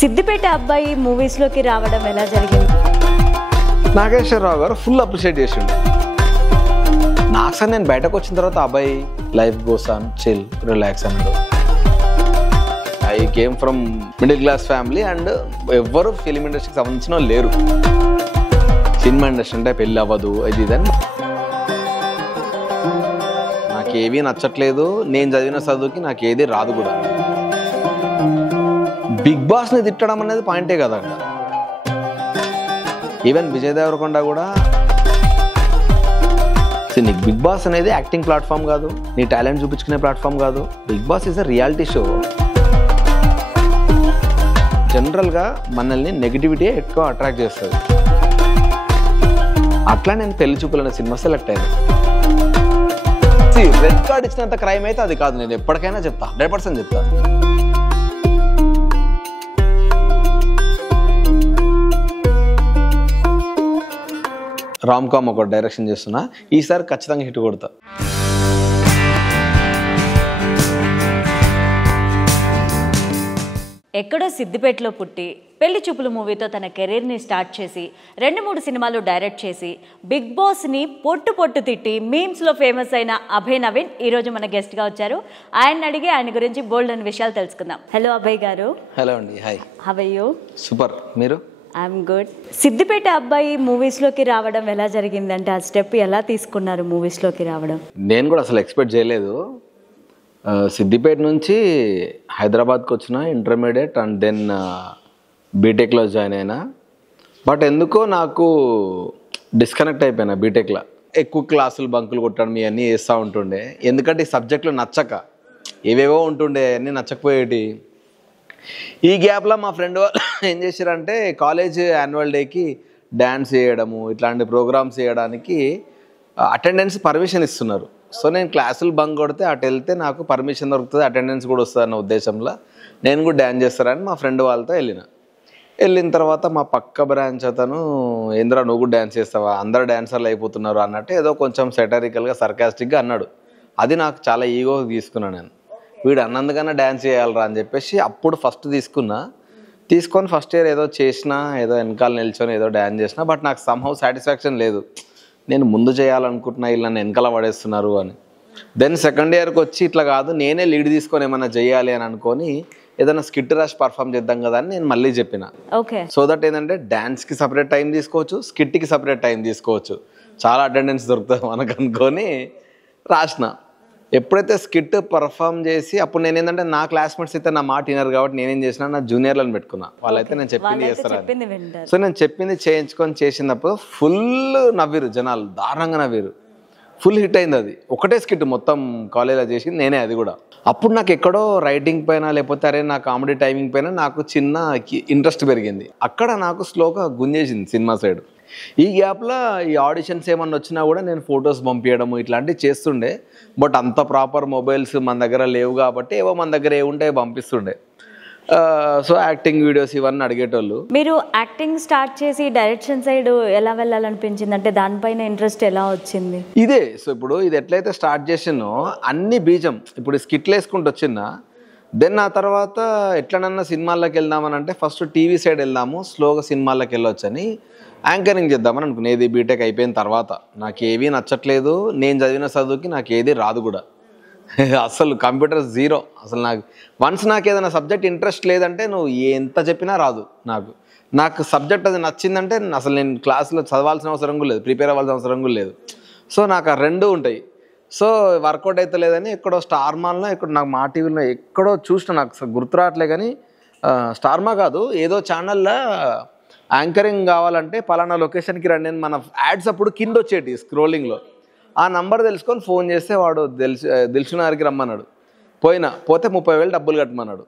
సిద్దిపేట అబ్బాయి మూవీస్లోకి రావడం ఎలా జరిగింది? నాగేశ్వరరావు గారు ఫుల్ అప్రిషియేట్ చేసిండు. నాకు సార్ నేను బయటకు వచ్చిన తర్వాత అబ్బాయి life goes on chill relax అన్నాడు. I came from middle class family and ఎవ్వరు ఫిలిం ఇండస్ట్రీకి సంబంధించిన వాళ్ళు లేరు. సినిమా ఇండస్ట్రీ అంటే పెళ్ళి అవ్వదు ఇది ఇదని నాకేమీ నచ్చట్లేదు. నేను చదివిన చదువుకి నాకు ఏది రాదు కూడా. బిగ్ బాస్ని తిట్టడం అనేది పాయింటే కదండి. ఈవెన్ విజయ్ దేవరకొండ కూడా నీకు బిగ్ బాస్ అనేది యాక్టింగ్ ప్లాట్ఫామ్ కాదు, నీ టాలెంట్ చూపించుకునే ప్లాట్ఫామ్ కాదు. Bigg Boss is a reality show. జనరల్గా మనల్ని నెగిటివిటీ ఎక్కువ అట్రాక్ట్ చేస్తుంది. అట్లా నేను పెళ్లి చూపులనే సినిమా సెలెక్ట్ అయినా. రెడ్ కార్డ్ ఇచ్చినంత క్రైమ్ అయితే అది కాదు. నేను ఎప్పటికైనా చెప్తా, 100% చెప్తా. రామ్ కామ్ ఒక డైరెక్షన్ చేస్తున్నా, ఈసారి ఖచ్చితంగా హిట్ కొడతా. ఎక్కడో సిద్దిపేటలో పుట్టి పెళ్లి చూపులు మూవీతో తన కెరీర్ని స్టార్ట్ చేసి 2-3 సినిమాలు డైరెక్ట్ చేసి బిగ్ బాస్ని పొట్టు తిట్టి మీమ్స్లో ఫేమస్ అయిన అభయ్ నవీన్ ఈరోజు మన గెస్ట్గా వచ్చారు. ఆయన అడిగి ఆయన గురించి బోల్డ్ అని విషయాలు తెలుసుకుందాం. హలో అభయ్ గారు. హలో అండి. Hi. How are you? Super. మీరు? I'm good. సిద్దిపేట అబ్బాయి మూవీస్లోకి రావడం ఎలా జరిగిందంటే ఆ స్టెప్ ఎలా తీసుకున్నారు మూవీస్లోకి రావడం? నేను కూడా అసలు ఎక్స్పెక్ట్ చేయలేదు. సిద్దిపేట నుంచి హైదరాబాద్కి వచ్చిన ఇంటర్మీడియట్ అండ్ దెన్ బీటెక్లో జాయిన్ అయినా. బట్ ఎందుకో నాకు డిస్కనెక్ట్ అయిపోయినా బీటెక్లో. ఎక్కువ క్లాసులు బంకులు కొట్టడం ఇవన్నీ చేస్తూ ఉంటుండే. ఎందుకంటే ఈ సబ్జెక్టులు నచ్చక ఏవేవో ఉంటుండే, అన్నీ నచ్చకపోయేటి. ఈ గ్యాప్లో మా ఫ్రెండ్ వాళ్ళు ఏం చేశారంటే కాలేజ్ యాన్యువల్ డేకి డ్యాన్స్ చేయడము ఇట్లాంటి ప్రోగ్రామ్స్ చేయడానికి అటెండెన్స్ పర్మిషన్ ఇస్తున్నారు. సో నేను క్లాసులు బంక్ కొడితే అటు వెళ్తే నాకు పర్మిషన్ దొరుకుతుంది, అటెండెన్స్ కూడా వస్తుంది అన్న ఉద్దేశంలో నేను కూడా డ్యాన్స్ చేస్తారని మా ఫ్రెండ్ వాళ్ళతో వెళ్ళిన తర్వాత మా పక్క బ్రాంచ్ అతను ఏంద్రా నువ్వు కూడా డ్యాన్స్ చేస్తావా, అందరు డ్యాన్సర్లు అయిపోతున్నారు అన్నట్టు ఏదో కొంచెం సెటరికల్గా సర్కాస్టిక్గా అన్నాడు. అది నాకు చాలా ఈగో తీసుకున్నాను. నేను వీడు అన్నందుకన్నా డ్యాన్స్ చేయాలరా అని చెప్పేసి అప్పుడు ఫస్ట్ తీసుకొని ఫస్ట్ ఇయర్ ఏదో చేసినా, ఏదో వెనకాల నిల్చొని ఏదో డ్యాన్స్ చేసినా. బట్ నాకు సమ్హౌ సాటిస్ఫాక్షన్ లేదు. నేను ముందు చేయాలనుకుంటున్నా, వీళ్ళు నన్ను వెనకాల పడేస్తున్నారు అని. దెన్ సెకండ్ ఇయర్కి వచ్చి ఇట్లా కాదు నేనే లీడ్ తీసుకొని ఏమన్నా చేయాలి అని అనుకొని ఏదైనా స్కిట్ రాసి పర్ఫామ్ చేద్దాం కదా అని నేను మళ్ళీ చెప్పిన. ఓకే. సో దట్ ఏంటంటే డ్యాన్స్కి సపరేట్ టైం తీసుకోవచ్చు, స్కిట్కి సపరేట్ టైం తీసుకోవచ్చు, చాలా అటెండెన్స్ దొరుకుతుంది మనకు అనుకొని రాసిన. ఎప్పుడైతే స్కిట్ పర్ఫామ్ చేసి అప్పుడు నేను ఏంటంటే నా క్లాస్మేట్స్ అయితే నా మాట వినరు కాబట్టి నేనేం చేసినా నా జూనియర్లను పెట్టుకున్నా. వాళ్ళైతే నేను చెప్పింది చేస్తారా. సో నేను చెప్పింది చేయించుకొని చేసినప్పుడు ఫుల్ నవ్విరు జనాలు, దారుణంగా నవ్విరు. ఫుల్ హిట్ అయింది. అది ఒకటే స్కిట్ మొత్తం కాలేజ్లో చేసింది నేనే. అది కూడా అప్పుడు నాకు ఎక్కడో రైటింగ్ పైన లేకపోతే అరే నా కామెడీ టైమింగ్ పైన నాకు చిన్న ఇంట్రెస్ట్ పెరిగింది. అక్కడ నాకు స్లోగా గుంజేసింది సినిమా సైడ్. ఈ గ్యాప్లో ఈ ఆడిషన్స్ ఏమన్నా వచ్చినా కూడా నేను ఫొటోస్ పంపించడము ఇట్లాంటివి చేస్తుండే. బట్ అంత ప్రాపర్ మొబైల్స్ మన దగ్గర లేవు కాబట్టి ఏవో మన దగ్గర ఏముంటే పంపిస్తుండే. సో యాక్టింగ్ వీడియోస్ ఇవన్నీ అడిగేటోళ్ళు. మీరు యాక్టింగ్ స్టార్ట్ చేసి డైరెక్షన్ సైడ్ ఎలా వెళ్ళాలనిపించింది, అంటే దానిపైన ఇంట్రెస్ట్ ఎలా వచ్చింది? ఇదే. సో ఇప్పుడు ఇది ఎట్లయితే స్టార్ట్ చేసినో అన్ని బీజం ఇప్పుడు స్కిట్లు వేసుకుంటూ వచ్చిందా. దెన్ ఆ తర్వాత ఎట్లనన్నా సినిమాల్లోకి వెళ్దామని అంటే ఫస్ట్ టీవీ సైడ్ వెళ్దాము, స్లోగా సినిమాల్లోకి వెళ్ళొచ్చని యాంకరింగ్ చేద్దామని అనుకునేది. బీటెక్ అయిపోయిన తర్వాత నాకు ఏవీ నచ్చట్లేదు, నేను చదివిన చదువుకి నాకు ఏది రాదు కూడా. అసలు కంప్యూటర్ జీరో. అసలు వన్స్ నాకు ఏదైనా సబ్జెక్ట్ ఇంట్రెస్ట్ లేదంటే నువ్వు ఎంత చెప్పినా రాదు. నాకు సబ్జెక్ట్ అది నచ్చిందంటే అసలు నేను క్లాస్లో చదవాల్సిన అవసరం కూడా లేదు, ప్రిపేర్ అవ్వాల్సిన అవసరం కూడా లేదు. సో నాకు ఆ రెండు ఉంటాయి. సో వర్కౌట్ అయితే లేదని ఎక్కడో స్టార్ మాల్లో ఇక్కడ నాకు మా టీవీలో ఎక్కడో చూసిన, నాకు గుర్తు రావట్లే కానీ స్టార్ మా కాదు ఏదో ఛానల్లో యాంకరింగ్ కావాలంటే పలానా లొకేషన్కి రండి అని మన యాడ్స్ అప్పుడు కింద వచ్చేటి స్క్రోలింగ్లో. ఆ నంబర్ తెలుసుకొని ఫోన్ చేస్తే వాడు దిల్సునార్కి రమ్మన్నాడు. పోతే 30,000 డబ్బులు కట్టమన్నాడు.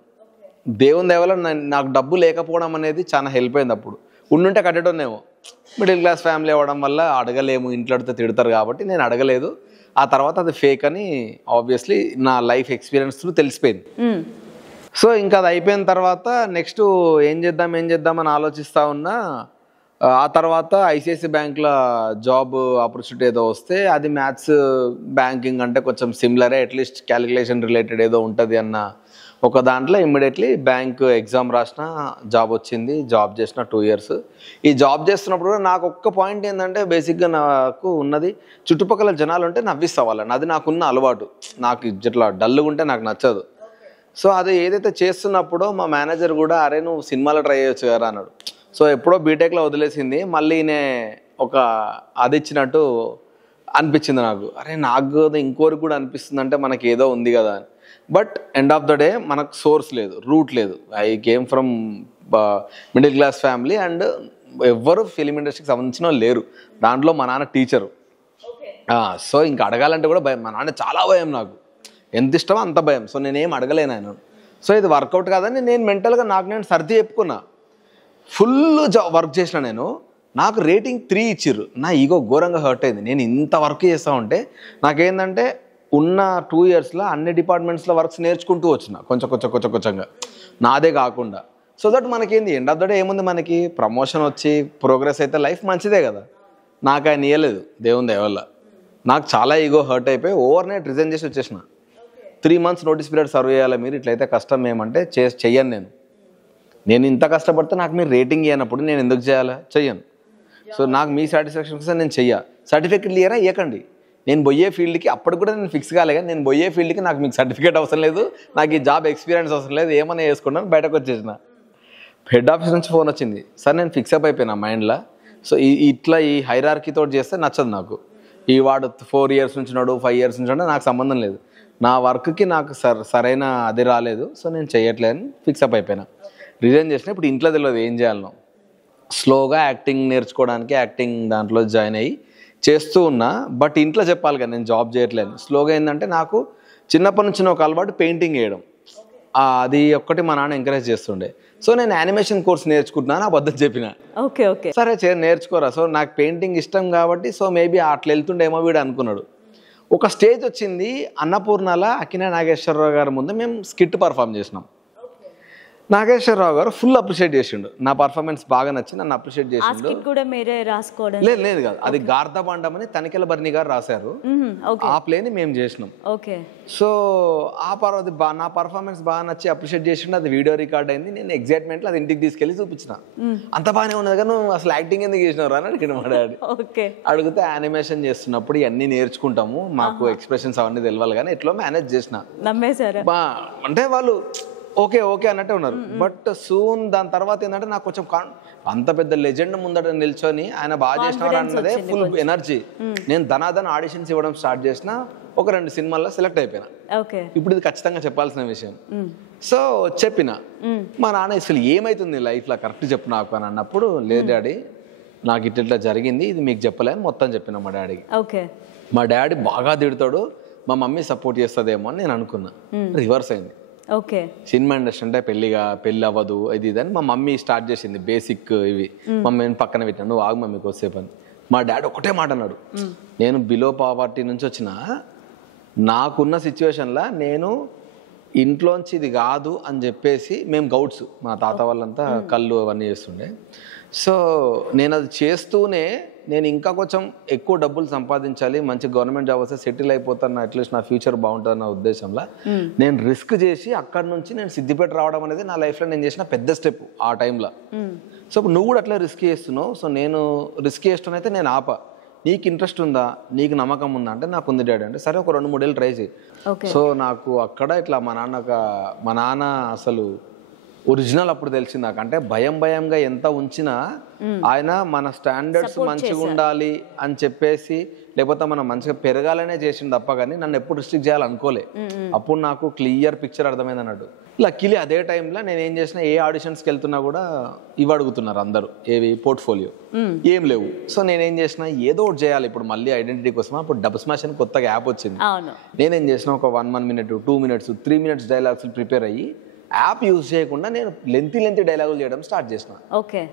దేవుని దేవల నాకు డబ్బు లేకపోవడం అనేది చాలా హెల్ప్ అయింది. అప్పుడు ఉండుంటే కట్టడమేమో. మిడిల్ క్లాస్ ఫ్యామిలీ అవ్వడం వల్ల అడగలేము, ఇంట్లో అడితే తిడతారు కాబట్టి నేను అడగలేదు. ఆ తర్వాత అది ఫేక్ అని ఆబ్వియస్లీ నా లైఫ్ ఎక్స్పీరియన్స్ తెలిసిపోయింది. సో ఇంకా అది అయిపోయిన తర్వాత నెక్స్ట్ ఏం చేద్దామని ఆలోచిస్తూ ఉన్నా. ఆ తర్వాత ఐసిఐసి బ్యాంక్లో జాబ్ ఆపర్చునిటీ ఏదో వస్తే అది మ్యాథ్స్ బ్యాంకింగ్ అంటే కొంచెం సిమిలరే, అట్లీస్ట్ క్యాలిక్యులేషన్ రిలేటెడ్ ఏదో ఉంటుంది అన్న ఒక దాంట్లో ఇమ్మీడియట్లీ బ్యాంక్ ఎగ్జామ్ రాసిన, జాబ్ వచ్చింది, జాబ్ చేసిన 2 years. ఈ జాబ్ చేస్తున్నప్పుడు కూడా నాకు ఒక్క పాయింట్ ఏంటంటే బేసిక్గా నాకు ఉన్నది చుట్టుపక్కల జనాలు ఉంటే నవ్విస్తా వాళ్ళని, అది నాకున్న అలవాటు. నాకు ఇట్లా డల్గా ఉంటే నాకు నచ్చదు. సో అది ఏదైతే చేస్తున్నప్పుడో మా మేనేజర్ కూడా అరే నువ్వు సినిమాలో ట్రై చేయొచ్చు కదా అన్నాడు. సో ఎప్పుడో బీటెక్లో వదిలేసింది, మళ్ళీ ఒక అది ఇచ్చినట్టు అనిపించింది నాకు. అరే నాకు ఇంకోరికి కూడా అనిపిస్తుంది అంటే మనకి ఏదో ఉంది కదా అని. But end of the day మనకు సోర్స్ లేదు, రూట్ లేదు. I came from middle class family and ఎవ్వరు ఫిలిం ఇండస్ట్రీకి సంబంధించిన వాళ్ళు లేరు. దాంట్లో మా నాన్న టీచరు. సో ఇంకా అడగాలంటే కూడా భయం. మా నాన్న చాలా భయం, నాకు ఎంత ఇష్టమో అంత భయం. సో నేనేం అడగలేను ఆయన. సో ఇది వర్కౌట్ కాదని నేను మెంటల్గా నాకు నేను సర్ది చెప్పుకున్నా. ఫుల్ వర్క్ చేసిన నేను, నాకు రేటింగ్ 3 ఇచ్చిర్రు. నా ఈగో ఘోరంగా హర్ట్ అయింది. నేను ఇంత వర్క్ చేస్తూ ఉంటే నాకేంటంటే ఉన్న 2 yearsలో అన్ని డిపార్ట్మెంట్స్లో వర్క్స్ నేర్చుకుంటూ వచ్చిన కొంచెంగా నాదే కాకుండా. సో దట్ మనకేంది ఎండ్ ఆఫ్ ద డే ఏముంది, మనకి ప్రమోషన్ వచ్చి ప్రోగ్రెస్ అయితే లైఫ్ మంచిదే కదా. నాకు ఆయన ఇవ్వలేదు దేవుని దయ వల్ల. నాకు చాలా ఈగో హర్ట్ అయిపోయి ఓవర్ నైట్ రిజైన్ చేసి వచ్చేసిన. 3 months నోటీస్ పీరియడ్ సర్వ్ చేయాలి మీరు, ఇట్లయితే కష్టం ఏమంటే చెయ్యను. నేను ఇంత కష్టపడితే నాకు మీరు రేటింగ్ ఇవ్వనప్పుడు నేను ఎందుకు చేయాలా, చెయ్యను. సో నాకు మీ సాటిస్ఫాక్షన్ కోసం నేను చెయ్య. సర్టిఫికెట్లు ఇయ్యరా ఇవ్వకండి. నేను పోయే ఫీల్డ్కి అప్పటికి కూడా నేను ఫిక్స్ కాలే, కానీ నేను పోయే ఫీల్డ్కి నాకు మీకు సర్టిఫికేట్ అవసరం లేదు, నాకు ఈ జాబ్ ఎక్స్పీరియన్స్ అవసరం లేదు, ఏమైనా వేసుకుంటాను బయటకు వచ్చేసిన. హెడ్ ఆఫీస్ నుంచి ఫోన్ వచ్చింది, సార్ నేను ఫిక్స్ అప్ అయిపోయినా మైండ్లో. సో ఇట్లా ఈ హైరార్కీతో చేస్తే నచ్చదు నాకు. ఈ వాడు 4 years నుంచి ఉన్నాడు, 5 years నుంచి ఉన్నాడు, నాకు సంబంధం లేదు. నా వర్క్కి నాకు సరైన అది రాలేదు, సో నేను చేయట్లేదని ఫిక్స్ అప్ అయిపోయినా. రిజైన్ చేసిన. ఇప్పుడు ఇంట్లో తెలియదు ఏం చేయాలనో. స్లోగా యాక్టింగ్ నేర్చుకోవడానికి యాక్టింగ్ దాంట్లో జాయిన్ అయ్యి చేస్తూ ఉన్నా. బట్ ఇంట్లో చెప్పాలి కదా నేను జాబ్ చేయట్లేదు. స్లోగా ఏంటంటే నాకు చిన్నప్పటి నుంచి ఒక అలవాటు పెయింటింగ్ వేయడం. అది ఒక్కటి మా నాన్న ఎంకరేజ్ చేస్తుండే. సో నేను యానిమేషన్ కోర్స్ నేర్చుకుంటున్నాను, అబద్ధం చెప్పిన. ఓకే సరే నేర్చుకోరా. సో నాకు పెయింటింగ్ ఇష్టం కాబట్టి సో మేబీ అట్లా వెళ్తుండేమో వీడు అనుకున్నాడు. ఒక స్టేజ్ వచ్చింది అన్నపూర్ణలో అక్కినేని నాగేశ్వరరావు గారి ముందు మేము స్కిట్ పర్ఫామ్ చేసినాం. నాగేశ్వరరావు గారు ఫుల్ అప్రిషియేట్ చేసిండు, నా పర్ఫార్మెన్స్ బాగా నచ్చి నన్ను అప్రిషియేట్ చేసిండు. లేదు కాదు, అది గార్ధబాండం అని తనికెల బర్ని గారు రాశారు. ఆ ప్లేని మేము చేసినాం. సో నా పర్ఫార్మెన్స్ బాగా నచ్చి అప్రిషియేట్ చేసిండు. అది వీడియో రికార్డ్ అయింది. నేను ఎగ్జైట్మెంట్లో అది ఇంటికి తీసుకెళ్లి చూపించిన. అంత బాగానే ఉన్నది కానీ నువ్వు అసలు యాక్టింగ్ ఎందుకు చేసినావు అని అడిగిన మా డాడీ. అడిగితే యానిమేషన్ చేస్తున్నప్పుడు ఇవన్నీ నేర్చుకుంటాము, మాకు ఎక్స్ప్రెషన్స్ అవన్నీ తెలియాలి కానీ ఎట్లా మేనేజ్ చేసిన. అంటే వాళ్ళు ఓకే అన్నట్టే ఉన్నారు. బట్ సూన్ దాని తర్వాత ఏంటంటే నాకు కొంచెం అంత పెద్ద లెజెండ్ ముందట నిల్చొని ఆయన బాగా చేసినారు అన్నదే ఫుల్ ఎనర్జీ. నేను ధనాధన ఆడిషన్స్ ఇవ్వడం స్టార్ట్ చేసిన. ఒక 2 సినిమాల్లో సెలెక్ట్ అయిపోయినా. ఇప్పుడు ఇది ఖచ్చితంగా చెప్పాల్సిన విషయం. సో చెప్పిన. మా నాన్న అసలు ఏమైతుంది లైఫ్లో కరెక్ట్ చెప్పు నాకు అని అన్నప్పుడు, లేదు డాడీ నాకు ఇట్లా జరిగింది, ఇది మీకు చెప్పలేని మొత్తం చెప్పిన మా డాడీకి. మా డాడీ బాగా తిడతాడు, మా మమ్మీ సపోర్ట్ చేస్తుందేమో అని నేను అనుకున్నా. రివర్స్ అయింది. సినిమా ఇండస్ట్రీ అంటే పెళ్ళి అవ్వదు ఇది ఇదని మా మమ్మీ స్టార్ట్ చేసింది బేసిక్ ఇవి. మమ్మీని పక్కన పెట్టాను, నువ్వు ఆగు మమ్మీ కొద్దిసేపు అని. మా డాడీ ఒకటే మాట అన్నాడు, నేను బిలో పావర్టీ నుంచి వచ్చిన, నాకున్న సిచ్యువేషన్లో నేను ఇంట్లోంచి ఇది కాదు అని చెప్పేసి, మేము గౌడ్స్, మా తాత వాళ్ళంతా కళ్ళు అవన్నీ చేస్తుండే. సో నేను అది చేస్తూనే నేను ఇంకా కొంచెం ఎక్కువ డబ్బులు సంపాదించాలి, మంచి గవర్నమెంట్ జాబ్ వస్తే సెటిల్ అయిపోతాను, అట్లీస్ట్ నా ఫ్యూచర్ బాగుంటుంది నా ఉద్దేశంలో నేను రిస్క్ చేసి అక్కడి నుంచి నేను సిద్దిపేట రావడం అనేది నా లైఫ్లో నేను చేసిన పెద్ద స్టెప్ ఆ టైంలో. సో ఇప్పుడు నువ్వు కూడా అట్లా రిస్క్ చేస్తున్నావు. సో నేను రిస్క్ చేస్తున్నైతే నేను నీకు ఇంట్రెస్ట్ ఉందా, నీకు నమ్మకం ఉందా అంటే నాకు ఉంది డాడీ అంటే, సరే ఒక 2-3 ఏళ్ళు ట్రై చేయి. సో నాకు అక్కడ ఇట్లా మా నాన్న అసలు ఒరిజినల్ అప్పుడు తెలిసింది నాకు. అంటే భయంగా ఎంత ఉంచినా ఆయన మన స్టాండర్డ్స్ మంచిగా ఉండాలి అని చెప్పేసి, లేకపోతే మనం మంచిగా పెరగాలనే చేసింది తప్ప కానీ నన్ను ఎప్పుడు రిస్ట్రిక్ట్ చేయాలనుకోలే. అప్పుడు నాకు క్లియర్ పిక్చర్ అర్థమైంది అన్నట్టు. లక్కీలీ అదే టైంలో నేను ఏం చేసినా, ఏ ఆడిషన్స్కి వెళ్తున్నా కూడా ఇవి అడుగుతున్నారు అందరూ, ఏవి పోర్ట్ఫోలియో ఏం లేవు. సో నేనేం చేసిన, ఏదో ఒకటి చేయాలి ఇప్పుడు మళ్ళీ ఐడెంటిటీ కోసం. అప్పుడు డబ్ స్మాష్ అని కొత్తగా యాప్ వచ్చింది. నేనేం చేసిన, ఒక 1 minute 2 minutes 3 minutes dialogues prepare అయ్యి యాప్ యూజ్ చేయకుండా నేను లెంతీ డైలాగులు చేయడం స్టార్ట్ చేసిన.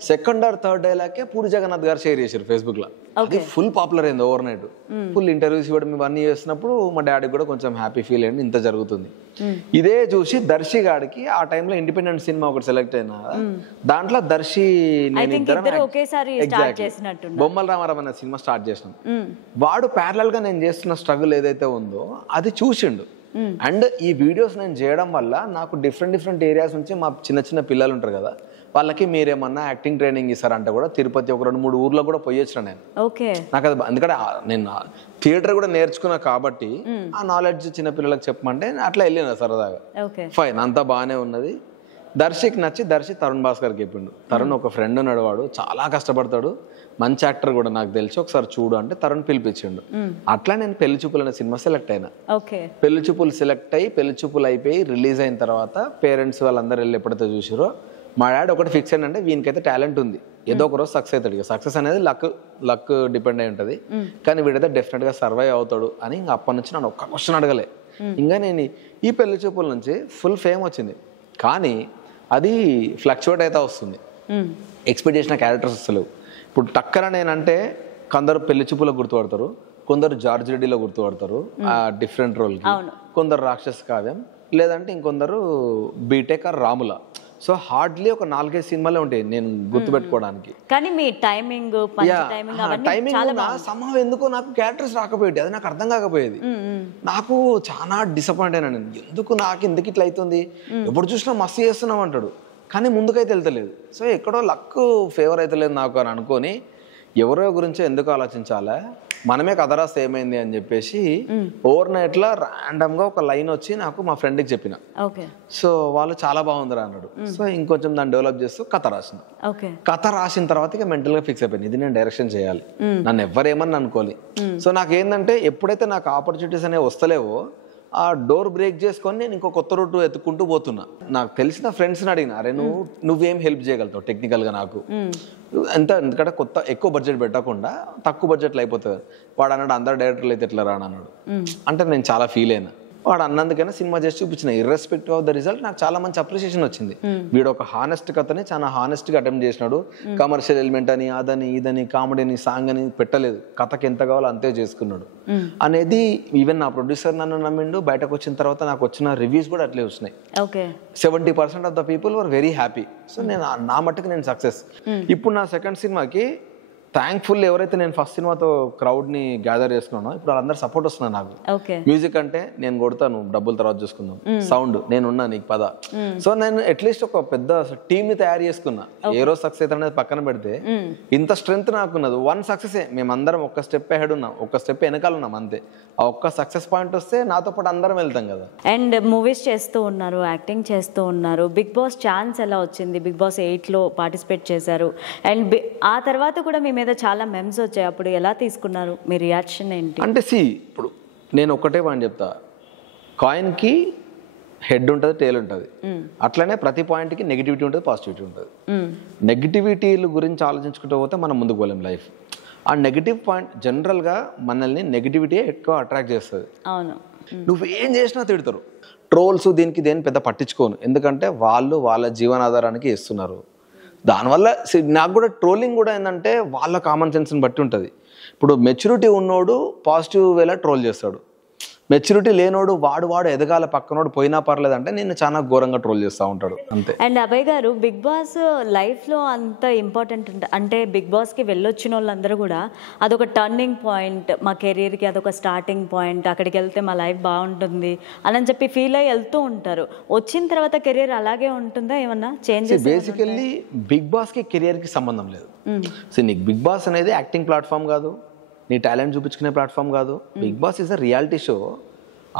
సెకండ్ ఆర్ థర్డ్ డైలాగ్కే పూరి జగన్నాథ్ గారు షేర్ చేశారు ఫేస్బుక్ లో. అది ఫుల్ పాపులర్ అయింది ఓవర్ నైట్. ఫుల్ ఇంటర్వ్యూస్ ఇవ్వడం ఇవన్నీ చేసినప్పుడు మా డాడీ కూడా కొంచెం హ్యాపీ ఫీల్ అయ్యింది, ఇంత జరుగుతుంది. ఇదే చూసి దర్శి గాడికి ఆ టైంలో ఇండిపెండెంట్ సినిమా ఒకటి సెలెక్ట్ అయినా, దాంట్లో దర్శి నేను బొమ్మల రామారావు అనే సినిమా స్టార్ట్ చేసినాం. వాడు ప్యారలల్ గా నేను చేస్తున్న స్ట్రగుల్ ఏదైతే ఉందో అది చూసిండు. అండ్ ఈ వీడియోస్ నేను చేయడం వల్ల నాకు డిఫరెంట్ ఏరియాస్ నుంచి మా చిన్న పిల్లలు ఉంటారు కదా, వాళ్ళకి మీరేమన్నా యాక్టింగ్ ట్రైనింగ్ ఇస్తారంటే కూడా తిరుపతి ఒక 2-3 ఊర్లో కూడా పోయొచ్చిన నేను. నాకు అది ఎందుకంటే నేను థియేటర్ కూడా నేర్చుకున్నా కాబట్టి ఆ నాలెడ్జ్ చిన్నపిల్లలకు చెప్పమంటే అట్లా వెళ్ళిన సరదాగా. ఫైన్, అంతా బాగానే ఉన్నది. దర్శికి నచ్చి తరుణ్ భాస్కర్కి చెప్పిండు. తరుణ్ ఒక ఫ్రెండ్ ఉన్నాడు, వాడు చాలా కష్టపడతాడు, మంచి యాక్టర్ కూడా నాకు తెలిసి, ఒకసారి చూడు అంటే తరుణ్ పిలిపించిండు. అట్లా నేను పెళ్లి చూపులు అనే సినిమా సెలెక్ట్ అయినా. పెళ్లి చూపులు సెలెక్ట్ అయ్యి పెళ్లి చూపులు అయిపోయి రిలీజ్ అయిన తర్వాత పేరెంట్స్ వాళ్ళందరూ వెళ్ళి ఎప్పుడైతే చూసారో మా డాడీ ఒకటి ఫిక్స్ అయ్యంటే వీనికైతే టాలెంట్ ఉంది, ఏదో ఒక రోజు సక్సెస్ అవుతాడు. సక్సెస్ అనేది లక్ డిపెండ్ అయి ఉంటుంది, కానీ వీడైతే డెఫినెట్గా సర్వైవ్ అవుతాడు అని ఇంకా అప్పటి నుంచి నన్ను ఒక్క క్వశ్చన్ అడగలే. ఇంకా నేను ఈ పెళ్లి చూపుల నుంచి ఫుల్ ఫేమ్ వచ్చింది, కానీ అది ఫ్లక్చువేట్ అయితే వస్తుంది. ఎక్స్పెక్ట్ చేసిన క్యారెక్టర్స్ వస్తలేవు. ఇప్పుడు టక్కన నేనంటే కొందరు పెళ్లి చూపులో గుర్తుపడతారు, కొందరు జార్జ్ రెడ్డిలో గుర్తుపడతారు ఆ డిఫరెంట్ రోల్కి, కొందరు రాక్షస కావ్యం, లేదంటే ఇంకొందరు బీటెక్ ఆర్ రాముల. సో హార్డ్లీ ఒక 4-5 సినిమాలే ఉంటాయి నేను గుర్తుపెట్టుకోవడానికి. కానీ మీ టైమింగ్ సమయం ఎందుకో నాకు క్యారెక్టర్స్ రాకపోయేది, అది నాకు అర్థం కాకపోయేది. నాకు చాలా డిసప్పాయింట్ అయినా నేను, ఎందుకు ఇట్లా అవుతుంది, ఎప్పుడు చూసినా మస్తు చేస్తున్నాం అంటాడు కానీ ముందుకైతే వెళ్తలేదు. సో ఎక్కడో లక్ ఫేవర్ అవుతలేదు నాకు అని అనుకొని ఎవరో గురించి ఎందుకు ఆలోచించాలా, మనమే కథ రాస్తే ఏమైంది అని చెప్పేసి ఓవర్ నైట్లో ర్యాండమ్గా ఒక లైన్ వచ్చి నాకు మా ఫ్రెండ్కి చెప్పిన. సో వాళ్ళు చాలా బాగుందిరా అన్నాడు. సో ఇంకొంచెం దాన్ని డెవలప్ చేస్తూ కథ రాసిన. కథ రాసిన తర్వాత ఇక మెంటల్గా ఫిక్స్ అయిపోయింది, ఇది నేను డైరెక్షన్ చేయాలి, నన్ను ఎవరేమని అనుకోవాలి. సో నాకు ఏంటంటే ఎప్పుడైతే నాకు ఆపర్చునిటీస్ అనేవి వస్తలేవో ఆ డోర్ బ్రేక్ చేసుకొని నేను ఇంకో కొత్త రూట్ ఎత్తుకుంటూ పోతున్నా. నాకు తెలిసిన ఫ్రెండ్స్ని అడిగిన, అరే నువ్వేం హెల్ప్ చేయగలుగుతావు టెక్నికల్గా నాకు ఎందుకంటే ఎక్కువ బడ్జెట్ పెట్టకుండా తక్కువ బడ్జెట్లో అయిపోతుంది. వాడు అన్నాడు అందరు డైరెక్టర్లు అయితే ఎట్లా రాను అన్నాడు. అంటే నేను చాలా ఫీల్ అయినా. వాడు అన్నందుకైనా సినిమా చేసి చూపించిన, ఇర్రెస్పెక్టివ్ ఆఫ్ ద రిజల్ట్ నాకు చాలా మంచి అప్రిషియేషన్ వచ్చింది. వీడు ఒక హానెస్ట్ కథని చాలా హానెస్ట్గా అటెంప్ట్ చేసినాడు, కమర్షియల్ ఎలిమెంట్ అని అదని ఇదని కామెడీని సాంగ్ అని పెట్టలేదు, కథకి ఎంత కావాలో అంతే చేసుకున్నాడు అనేది. ఈవెన్ నా ప్రొడ్యూసర్ నన్ను నమ్మిండు. బయటకు వచ్చిన తర్వాత నాకు వచ్చిన రివ్యూస్ కూడా అట్లే వచ్చినాయి. 70% of the people were very happy. So నేను నా మట్టుకు నేను సక్సెస్. ఇప్పుడు నా సెకండ్ సినిమాకి థ్యాంక్ఫుల్ ఎవరైతే నేను ఫస్ట్ సినిమాతో క్రౌడ్ని గ్యాదర్ చేసుకున్నానో ఇప్పుడు వాళ్ళందరూ సపోర్ట్ వస్తున్నారు నాకు. మ్యూజిక్ అంటే నేను కొడతాను, డబ్బులు తర్వాత చూసుకుందాం, సౌండ్ నేనున్నా నీకు పద. సో నేను అట్లీస్ట్ ఒక పెద్ద టీమ్ని తయారు చేసుకున్నా. ఏ రోజు సక్సెస్ అయితే అనేది పక్కన పెడితే ఇంత స్ట్రెంత్ నాకున్నది. వన్ సక్సెస్ మేమందరం ఒక్క స్టెప్ హెడ్ ఉన్నాం, ఒక్క స్టెప్ వెనకాల ఉన్నాం అంతే. ఆ ఒక్క సక్సెస్ పాయింట్ వస్తే నాతో పాటు అందరం వెళ్తాం కదా. అండ్ మూవీస్ చేస్తూ ఉన్నారు, యాక్టింగ్ చేస్తూ ఉన్నారు. బిగ్ బాస్ ఛాన్స్ ఎలా వచ్చింది? బిగ్ బాస్ 8లో పార్టిసిపేట్ చేశారు. అండ్ ఆ తర్వాత కూడా మీ మీద చాలా మెమ్స్ వచ్చాయి, అప్పుడు ఎలా తీసుకున్నారు? మీ రియాక్షన్ ఏంటి? అంటే ఇప్పుడు నేను ఒకటే పాయింట్ చెప్తా, కాయిన్కి హెడ్ ఉంటుంది, టేల్ ఉంటుంది. అట్లనే ప్రతి పాయింట్కి నెగిటివిటీ ఉంటుంది, పాజిటివిటీ ఉంటుంది. నెగిటివిటీల గురించి ఆలోచించుకుంటూ పోతే మనం ముందుకు పోలేం లైఫ్. ఆ నెగిటివ్ పాయింట్ జనరల్గా మనల్ని నెగిటివిటీ ఎక్కువ అట్రాక్ట్ చేస్తుంది. అవును, నువ్వేం చేసినా తిడతారు. ట్రోల్స్ దీనికి దేని పెద్ద పట్టించుకోను, ఎందుకంటే వాళ్ళు వాళ్ళ జీవనాధారానికి ఇస్తున్నారు. దానివల్ల నాకు కూడా ట్రోలింగ్ కూడా ఏంటంటే వాళ్ళ కామన్ సెన్స్ని బట్టి ఉంటుంది. ఇప్పుడు మెచ్యూరిటీ ఉన్నోడు పాజిటివ్ వేలా ట్రోల్ చేస్తాడు, మెచ్యూరిటీ లేనోడు వాడు ఎదగాల పక్కనోడు పోయినా పర్లేదు అంటే నేను చాలా ఘోరంగా ట్రోల్ చేస్తూ ఉంటాడు అంతే. అండ్ అభయ్ గారు, బిగ్ బాస్ లైఫ్లో అంత ఇంపార్టెంట్ అంటే బిగ్ బాస్కి వెళ్ళొచ్చిన వాళ్ళందరూ కూడా అదొక టర్నింగ్ పాయింట్, మా కెరీర్కి అదొక స్టార్టింగ్ పాయింట్, అక్కడికి వెళ్తే మా లైఫ్ బాగుంటుంది అని చెప్పి ఫీల్ అయ్యి వెళ్తూ ఉంటారు. వచ్చిన తర్వాత కెరీర్ అలాగే ఉంటుందా, ఏమన్నా చేంజెస్? బేసికల్లీ బిగ్ బాస్కి కెరియర్కి సంబంధం లేదు. సో నీకు బిగ్ బాస్ అనేది యాక్టింగ్ ప్లాట్ఫామ్ కాదు, నీ టాలెంట్ చూపించుకునే ప్లాట్ఫామ్ కాదు. Bigg Boss is a reality show.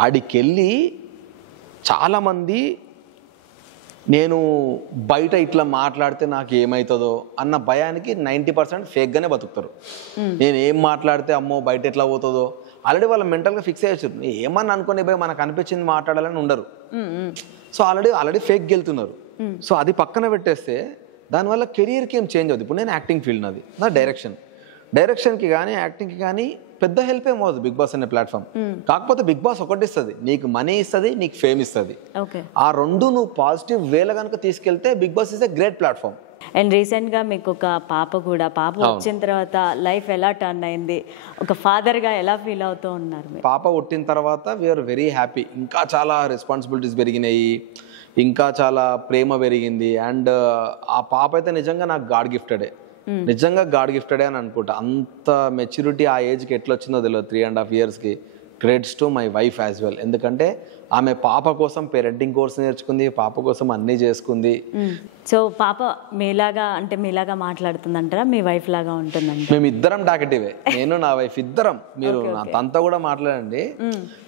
ఆడికెళ్ళి చాలామంది నేను బయట ఇట్లా మాట్లాడితే నాకు ఏమవుతుందో అన్న భయానికి 90% ఫేక్గానే బతుకుతారు. నేను ఏం మాట్లాడితే అమ్మో బయట ఎట్లా పోతుందో ఆల్రెడీ వాళ్ళు మెంటల్గా ఫిక్స్ అయ్యొచ్చు. ఏమన్నా అనుకునే భయ మనకు అనిపించింది మాట్లాడాలని ఉండరు. సో ఆల్రెడీ ఫేక్ గెలుతున్నారు. సో అది పక్కన పెట్టేస్తే దానివల్ల కెరీర్కి ఏం చేంజ్ అవుతుంది. ఇప్పుడు నేను యాక్టింగ్ ఫీల్డ్, నాది నా డైరెక్షన్కి కానీ యాక్టింగ్కి కానీ పెద్ద హెల్ప్ ఏమవుతుంది బిగ్ బాస్ అనే ప్లాట్ఫామ్. కాకపోతే బిగ్ బాస్ ఒకటి ఇస్తుంది, నీకు మనీ ఇస్తుంది, నీకు ఫేమ్ ఇస్తుంది. ఆ రెండు నువ్వు పాజిటివ్ వేలో కనుక తీసుకెళ్తే Bigg Boss is a great platform. And రీసెంట్గా మీకు ఒక పాప వచ్చిన తర్వాత లైఫ్ ఎలా టర్న్ అయింది? ఒక ఫాదర్గా ఎలా ఫీల్ అవుతూ ఉన్నారు? పాప పుట్టిన తర్వాత వీఆర్ వెరీ హ్యాపీ. ఇంకా చాలా రెస్పాన్సిబిలిటీస్ పెరిగినాయి, ఇంకా చాలా ప్రేమ పెరిగింది. అండ్ ఆ పాప అయితే నిజంగా నాకు గాడ్ గిఫ్టెడే, నిజంగా గాడ్ గిఫ్టెడే అని అనుకుంటా. అంత మెచ్యూరిటీ ఆ ఏజ్కి ఎట్లా వచ్చిందో తెలియదు, 3.5 yearsకి. Greets to my wife as well. ఎందుకంటే ఆమె పాప కోసం పేరెంటింగ్ కోర్స్ నేర్చుకుంది, పాప కోసం అన్నీ చేసుకుంది. సో పాప మీలాగా మాట్లాడుతుందంటారా, మీ వైఫ్ లాగా ఉంటుందంట? మేము ఇద్దరం టాకెటివే, నేను నా వైఫ్ ఇద్దరం. మీరు తనతో కూడా మాట్లాడండి,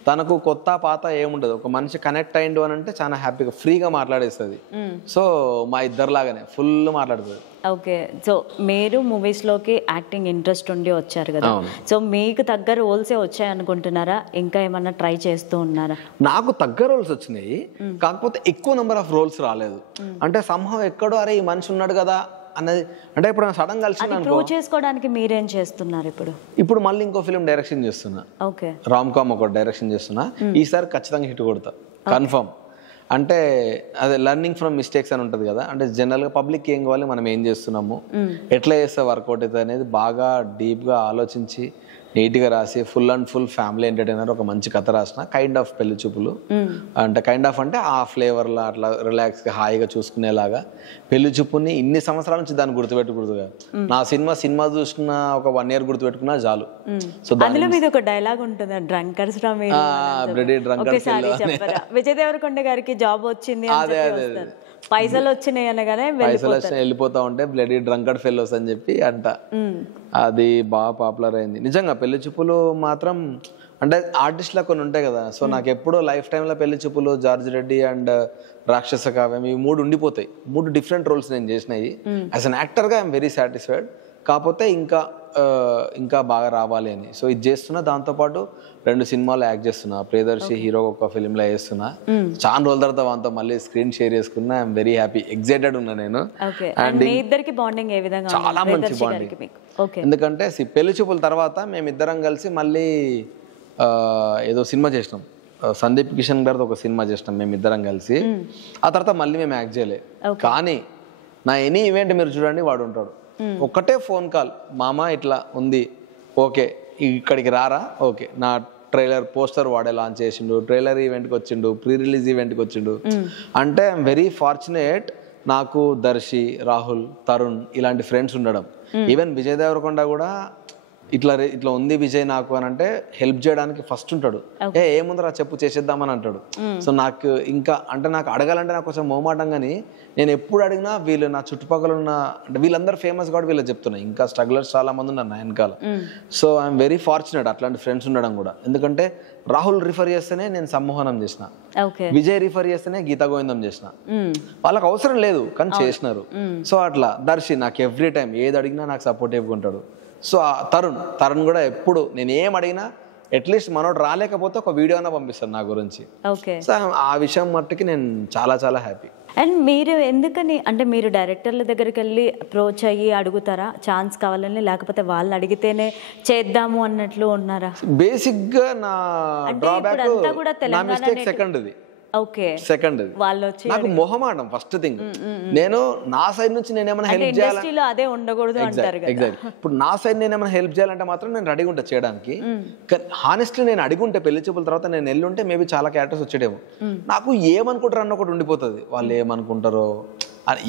తనకు కొత్త పాత ఏముండదు. ఒక మనిషి కనెక్ట్ అయ్యిండు అని అంటే చాలా హ్యాపీగా ఫ్రీగా మాట్లాడేస్తుంది. సో మా ఇద్దరులాగానే ఫుల్ మాట్లాడుతుంది. ఓకే. సో మీరు మూవీస్లోకి యాక్టింగ్ ఇంట్రెస్ట్ ఉండి వచ్చారు కదా, సో మీకు తగ్గ రోల్సే వచ్చాయి అనుకుంటున్నారా, ఇంకా ఏమన్నా ట్రై చేస్తూ ఉన్నారా? నాకు తగ్గ రోల్స్ వచ్చినాయి, కాకపోతే ఎక్కువ నెంబర్ ఆఫ్ రోల్స్ రాలేదు. అంటే సంహం ఎక్కడో అరే ఈ మనిషి ఉన్నాడు కదా అన్నది. అంటే ఇప్పుడు సడన్ కలిసి ప్రూవ్ చేసుకోవడానికి మీరేం చేస్తున్నారు ఇప్పుడు? మళ్ళీ ఇంకో ఫిలిం డైరెక్షన్ చేస్తున్నా. ఓకే. రామ్ కామ్ ఒక డైరెక్షన్ చేస్తున్నా. ఈసారి ఖచ్చితంగా హిట్ కొడతా, కన్ఫర్మ్. అంటే అదే లెర్నింగ్ ఫ్రమ్ మిస్టేక్స్ అని ఉంటుంది కదా, అంటే జనరల్గా పబ్లిక్ ఏం కావాలి, మనం ఏం చేస్తున్నాము, ఎట్లా చేస్తే వర్కౌట్ అవుతుంది అనేది బాగా డీప్గా ఆలోచించి నీట్గా రాసి full and full family entertainer ఒక మంచి కథ రాసిన. కైండ్ ఆఫ్ పెళ్లి చూపులు అంటే అంటే ఆ ఫ్లేవర్లో అట్లా రిలాక్స్గా హాయిగా చూసుకునేలాగా పెళ్లి చూపుని ఇన్ని సంవత్సరాల నుంచి దాన్ని గుర్తుపెట్టుకూడదుగా. నా సినిమా చూసిన ఒక 1 year గుర్తుపెట్టుకున్నా చాలు. సో అందులో మీద ఒక డైలాగ్ ఉంటుంది, డ్రంకర్స్ రా మీరు. విజయ్ దేవరకొండ గారికి జాబ్ వచ్చింది, పైసలు వచ్చినాయి అనగానే వెళ్ళిపోతా ఉంటే బ్లడీ డ్రంకర్డ్ ఫెలోస్ అని చెప్పి అంట. అది బాగా పాపులర్ అయింది నిజంగా. పెళ్లి చూపులు మాత్రం అంటే ఆర్టిస్ట్లా కొన్ని ఉంటాయి కదా. సో నాకు ఎప్పుడో లైఫ్ టైంలో పెళ్లి చూపులు, జార్జ్ రెడ్డి అండ్ రాక్షస కావ్యం, ఈ 3 ఉండిపోతాయి. 3 డిఫరెంట్ రోల్స్ నేను చేసినాయి. యాజ్ అన్ యాక్టర్గా ఐఎమ్ వెరీ సాటిస్ఫైడ్. కాకపోతే ఇంకా బాగా రావాలి అని. సో ఇది చేస్తున్నా. దాంతోపాటు 2 సినిమాలు యాక్ట్ చేస్తున్నా. ప్రియదర్శి హీరో ఒక ఫిలింలో చేస్తున్నా. చాలా రోజుల తర్వాత వాళ్ళతో మళ్ళీ స్క్రీన్ షేర్ చేసుకున్నా. ఐఎమ్ వెరీ హ్యాపీ, ఎక్సైటెడ్ ఉన్నా నేను. చాలా మంచి బాండింగ్. ఎందుకంటే పెళ్లి చూపుల తర్వాత మేమిద్దరం కలిసి మళ్ళీ ఏదో సినిమా చేసినాం, సందీప్ కిషన్ గారితో ఒక సినిమా చేసినాం మేమిద్దరం కలిసి. ఆ తర్వాత మళ్ళీ మేము యాక్ట్ చేయలేదు. కానీ నా ఎనీ ఈవెంట్ మీరు చూడండి, వాడు ఉంటాడు. ఒక్కటే ఫోన్ కాల్, మామ ఇట్లా ఉంది, ఓకే ఇక్కడికి రారా, ఓకే నా ట్రైలర్ పోస్టర్ వాడే లాంచ్ చేసిండు, ట్రైలర్ ఈవెంట్కి వచ్చిండు, ప్రీ రిలీజ్ ఈవెంట్కి వచ్చిండు. అంటే ఐఎమ్ వెరీ ఫార్చునేట్, నాకు దర్శి, రాహుల్, తరుణ్ ఇలాంటి ఫ్రెండ్స్ ఉండడం. ఈవెన్ విజయ్ దేవరకొండ కూడా ఇట్లా ఉంది విజయ్ నాకు అని అంటే హెల్ప్ చేయడానికి ఫస్ట్ ఉంటాడు. ఏముందరా చెప్పు చేసేద్దామని అంటాడు. సో నాకు ఇంకా అంటే నాకు అడగాలంటే నాకు కొంచెం మొహమాటం, కానీ నేను ఎప్పుడు అడిగినా వీళ్ళు నా చుట్టుపక్కల ఉన్న అంటే వీళ్ళందరూ ఫేమస్ కాబట్టి వీళ్ళు చెప్తున్నా. ఇంకా స్ట్రగ్లర్స్ చాలా మంది ఉన్నారు నా వెనకాల. సో ఐఎమ్ వెరీ ఫార్చునేట్ అట్లాంటి ఫ్రెండ్స్ ఉండడం కూడా. ఎందుకంటే రాహుల్ రిఫర్ చేస్తేనే నేను సమ్మోహనం చేసిన, విజయ్ రిఫర్ చేస్తేనే గీతా గోవిందం చేసిన. వాళ్ళకి అవసరం లేదు కానీ చేసినారు. సో అట్లా దర్శి నాకు ఎవ్రీ టైం ఏది అడిగినా నాకు సపోర్టివ్గా ఉంటాడు. సో తరుణ్ కూడా ఎప్పుడు నేను ఏం అడిగినా అట్లీస్ట్ మనోడు రాలేకపోతే ఒక వీడియో అయినా పంపిస్తాను నా గురించి. సో ఆ విషయం మట్టుకి నేను చాలా చాలా హ్యాపీ. అండ్ మీరు ఎందుకని అంటే మీరు డైరెక్టర్ల దగ్గరికి వెళ్ళి అప్రోచ్ అయ్యి అడుగుతారా ఛాన్స్ కావాలని, లేకపోతే వాళ్ళు అడిగితేనే చేద్దాము అన్నట్లు ఉన్నారా? బేసిక్గా నా డ్రాబ్యాక్, నా మిస్టేక్ సెకండ్ నాకు మొహమాటం ఫస్ట్ థింగ్. నేను నా సైడ్ నుంచి నేనేమైనా హెల్ప్ చేయాలి, అదే ఉండకూడదు అంటారు కదా. ఇప్పుడు నా సైడ్ నేనేమైనా హెల్ప్ చేయాలంటే మాత్రం నేను రెడీగా ఉంటా చేయడానికి. హానెస్ట్లీ నేను అడిగుంటే పెళ్లి చూపుల తర్వాత నేను వెళ్ళుంటే మేబీ చాలా క్యారెక్టర్స్ వచ్చేటేమో. నాకు ఏమనుకుంటారు అన్న ఒకటి ఉండిపోతుంది, వాళ్ళు ఏమనుకుంటారో.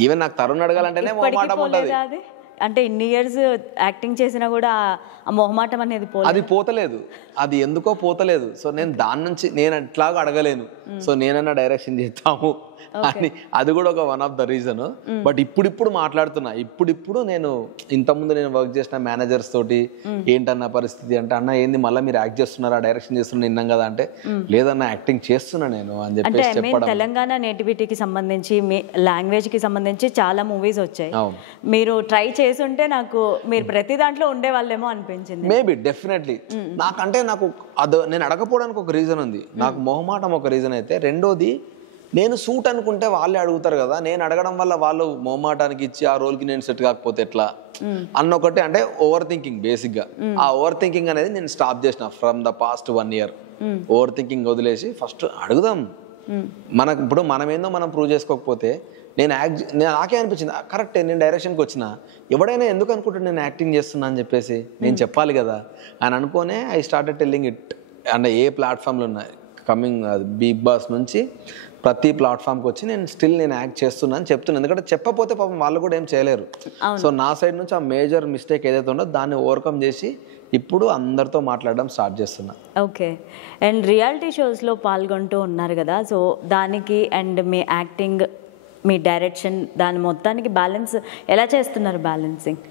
ఈవెన్ నాకు తరుణ్ అడగాలంటేనే మొహమాటం ఉంటుంది. అంటే ఇన్ని ఇయర్స్ యాక్టింగ్ చేసినా కూడా ఆ మొహమాటం అనేది అది పోతలేదు, అది ఎందుకో పోతలేదు. సో నేను దాని నుంచి నేను ఎట్లాగా అడగలేను. సో నేనన్నా డైరెక్షన్ చేస్తాము అని, అది కూడా ఒక one of the reason. But ఇప్పుడు మాట్లాడుతున్నా. ఇప్పుడు నేను ఇంతకుముందు నేను వర్క్ చేసిన మేనేజర్స్ తోటి ఏంటన్న పరిస్థితి అంటే, అన్న ఏంది మళ్ళీ మీరు యాక్ట్ చేస్తున్నారా, డైరెక్షన్ చేస్తున్నా విన్నాం కదా అంటే, లేదన్న యాక్టింగ్ చేస్తున్నా నేను అని చెప్పేసి చెప్పడం. తెలంగాణ నేటివిటీకి సంబంధించి మీ లాంగ్వేజ్ కి సంబంధించి చాలా మూవీస్ వచ్చాయి. మీరు ట్రై చేసి ఉంటే నాకు మీరు ప్రతి దాంట్లో ఉండే వాళ్ళేమో అనిపించింది. Maybe definitely. నాకు నేను అడగపోవడానికి ఒక రీజన్ ఉంది. నాకు మొహమాటం ఒక రీజన్ అయితే, రెండోది నేను సూట్ అనుకుంటే వాళ్ళే అడుగుతారు కదా, నేను అడగడం వల్ల వాళ్ళు మొహమాటానికి ఇచ్చి ఆ రోల్కి నేను సెట్ కాకపోతే ఎట్లా అన్న ఒకటి, అంటే ఓవర్ థింకింగ్. బేసిక్గా ఆ ఓవర్ థింకింగ్ అనేది నేను స్టాప్ చేసిన from the past 1 year. Over thinking వదిలేసి ఫస్ట్ అడుగుదాం. మనకు ఇప్పుడు మనమేందో మనం ప్రూవ్ చేసుకోకపోతే నాకే అనిపించింది కరెక్టే, నేను డైరెక్షన్కి వచ్చిన ఎవడైనా ఎందుకు అనుకుంటాడు నేను యాక్టింగ్ చేస్తున్నా అని చెప్పేసి నేను చెప్పాలి కదా అని అనుకోనే ఐ స్టార్టెడ్ టెల్లింగ్ ఇట్. అంటే ఏ ప్లాట్ఫామ్లో ఉన్నాయి కమింగ్ బిగ్ బాస్ నుంచి ప్రతి ప్లాట్ఫామ్కి వచ్చి నేను యాక్ట్ చేస్తున్నా అని చెప్తున్నాను. ఎందుకంటే చెప్పకపోతే పాపం వాళ్ళు కూడా ఏం చేయలేరు. సో నా సైడ్ నుంచి ఆ మేజర్ మిస్టేక్ ఏదైతే ఉందో దాన్ని ఓవర్కమ్ చేసి ఇప్పుడు అందరితో మాట్లాడడం స్టార్ట్ చేస్తున్నా. ఓకే. అండ్ రియాలిటీ షోస్లో పాల్గొంటూ ఉన్నారు కదా, సో దానికి and me acting, me direction, దాని మొత్తానికి బ్యాలెన్స్ ఎలా చేస్తున్నారు? బ్యాలెన్సింగ్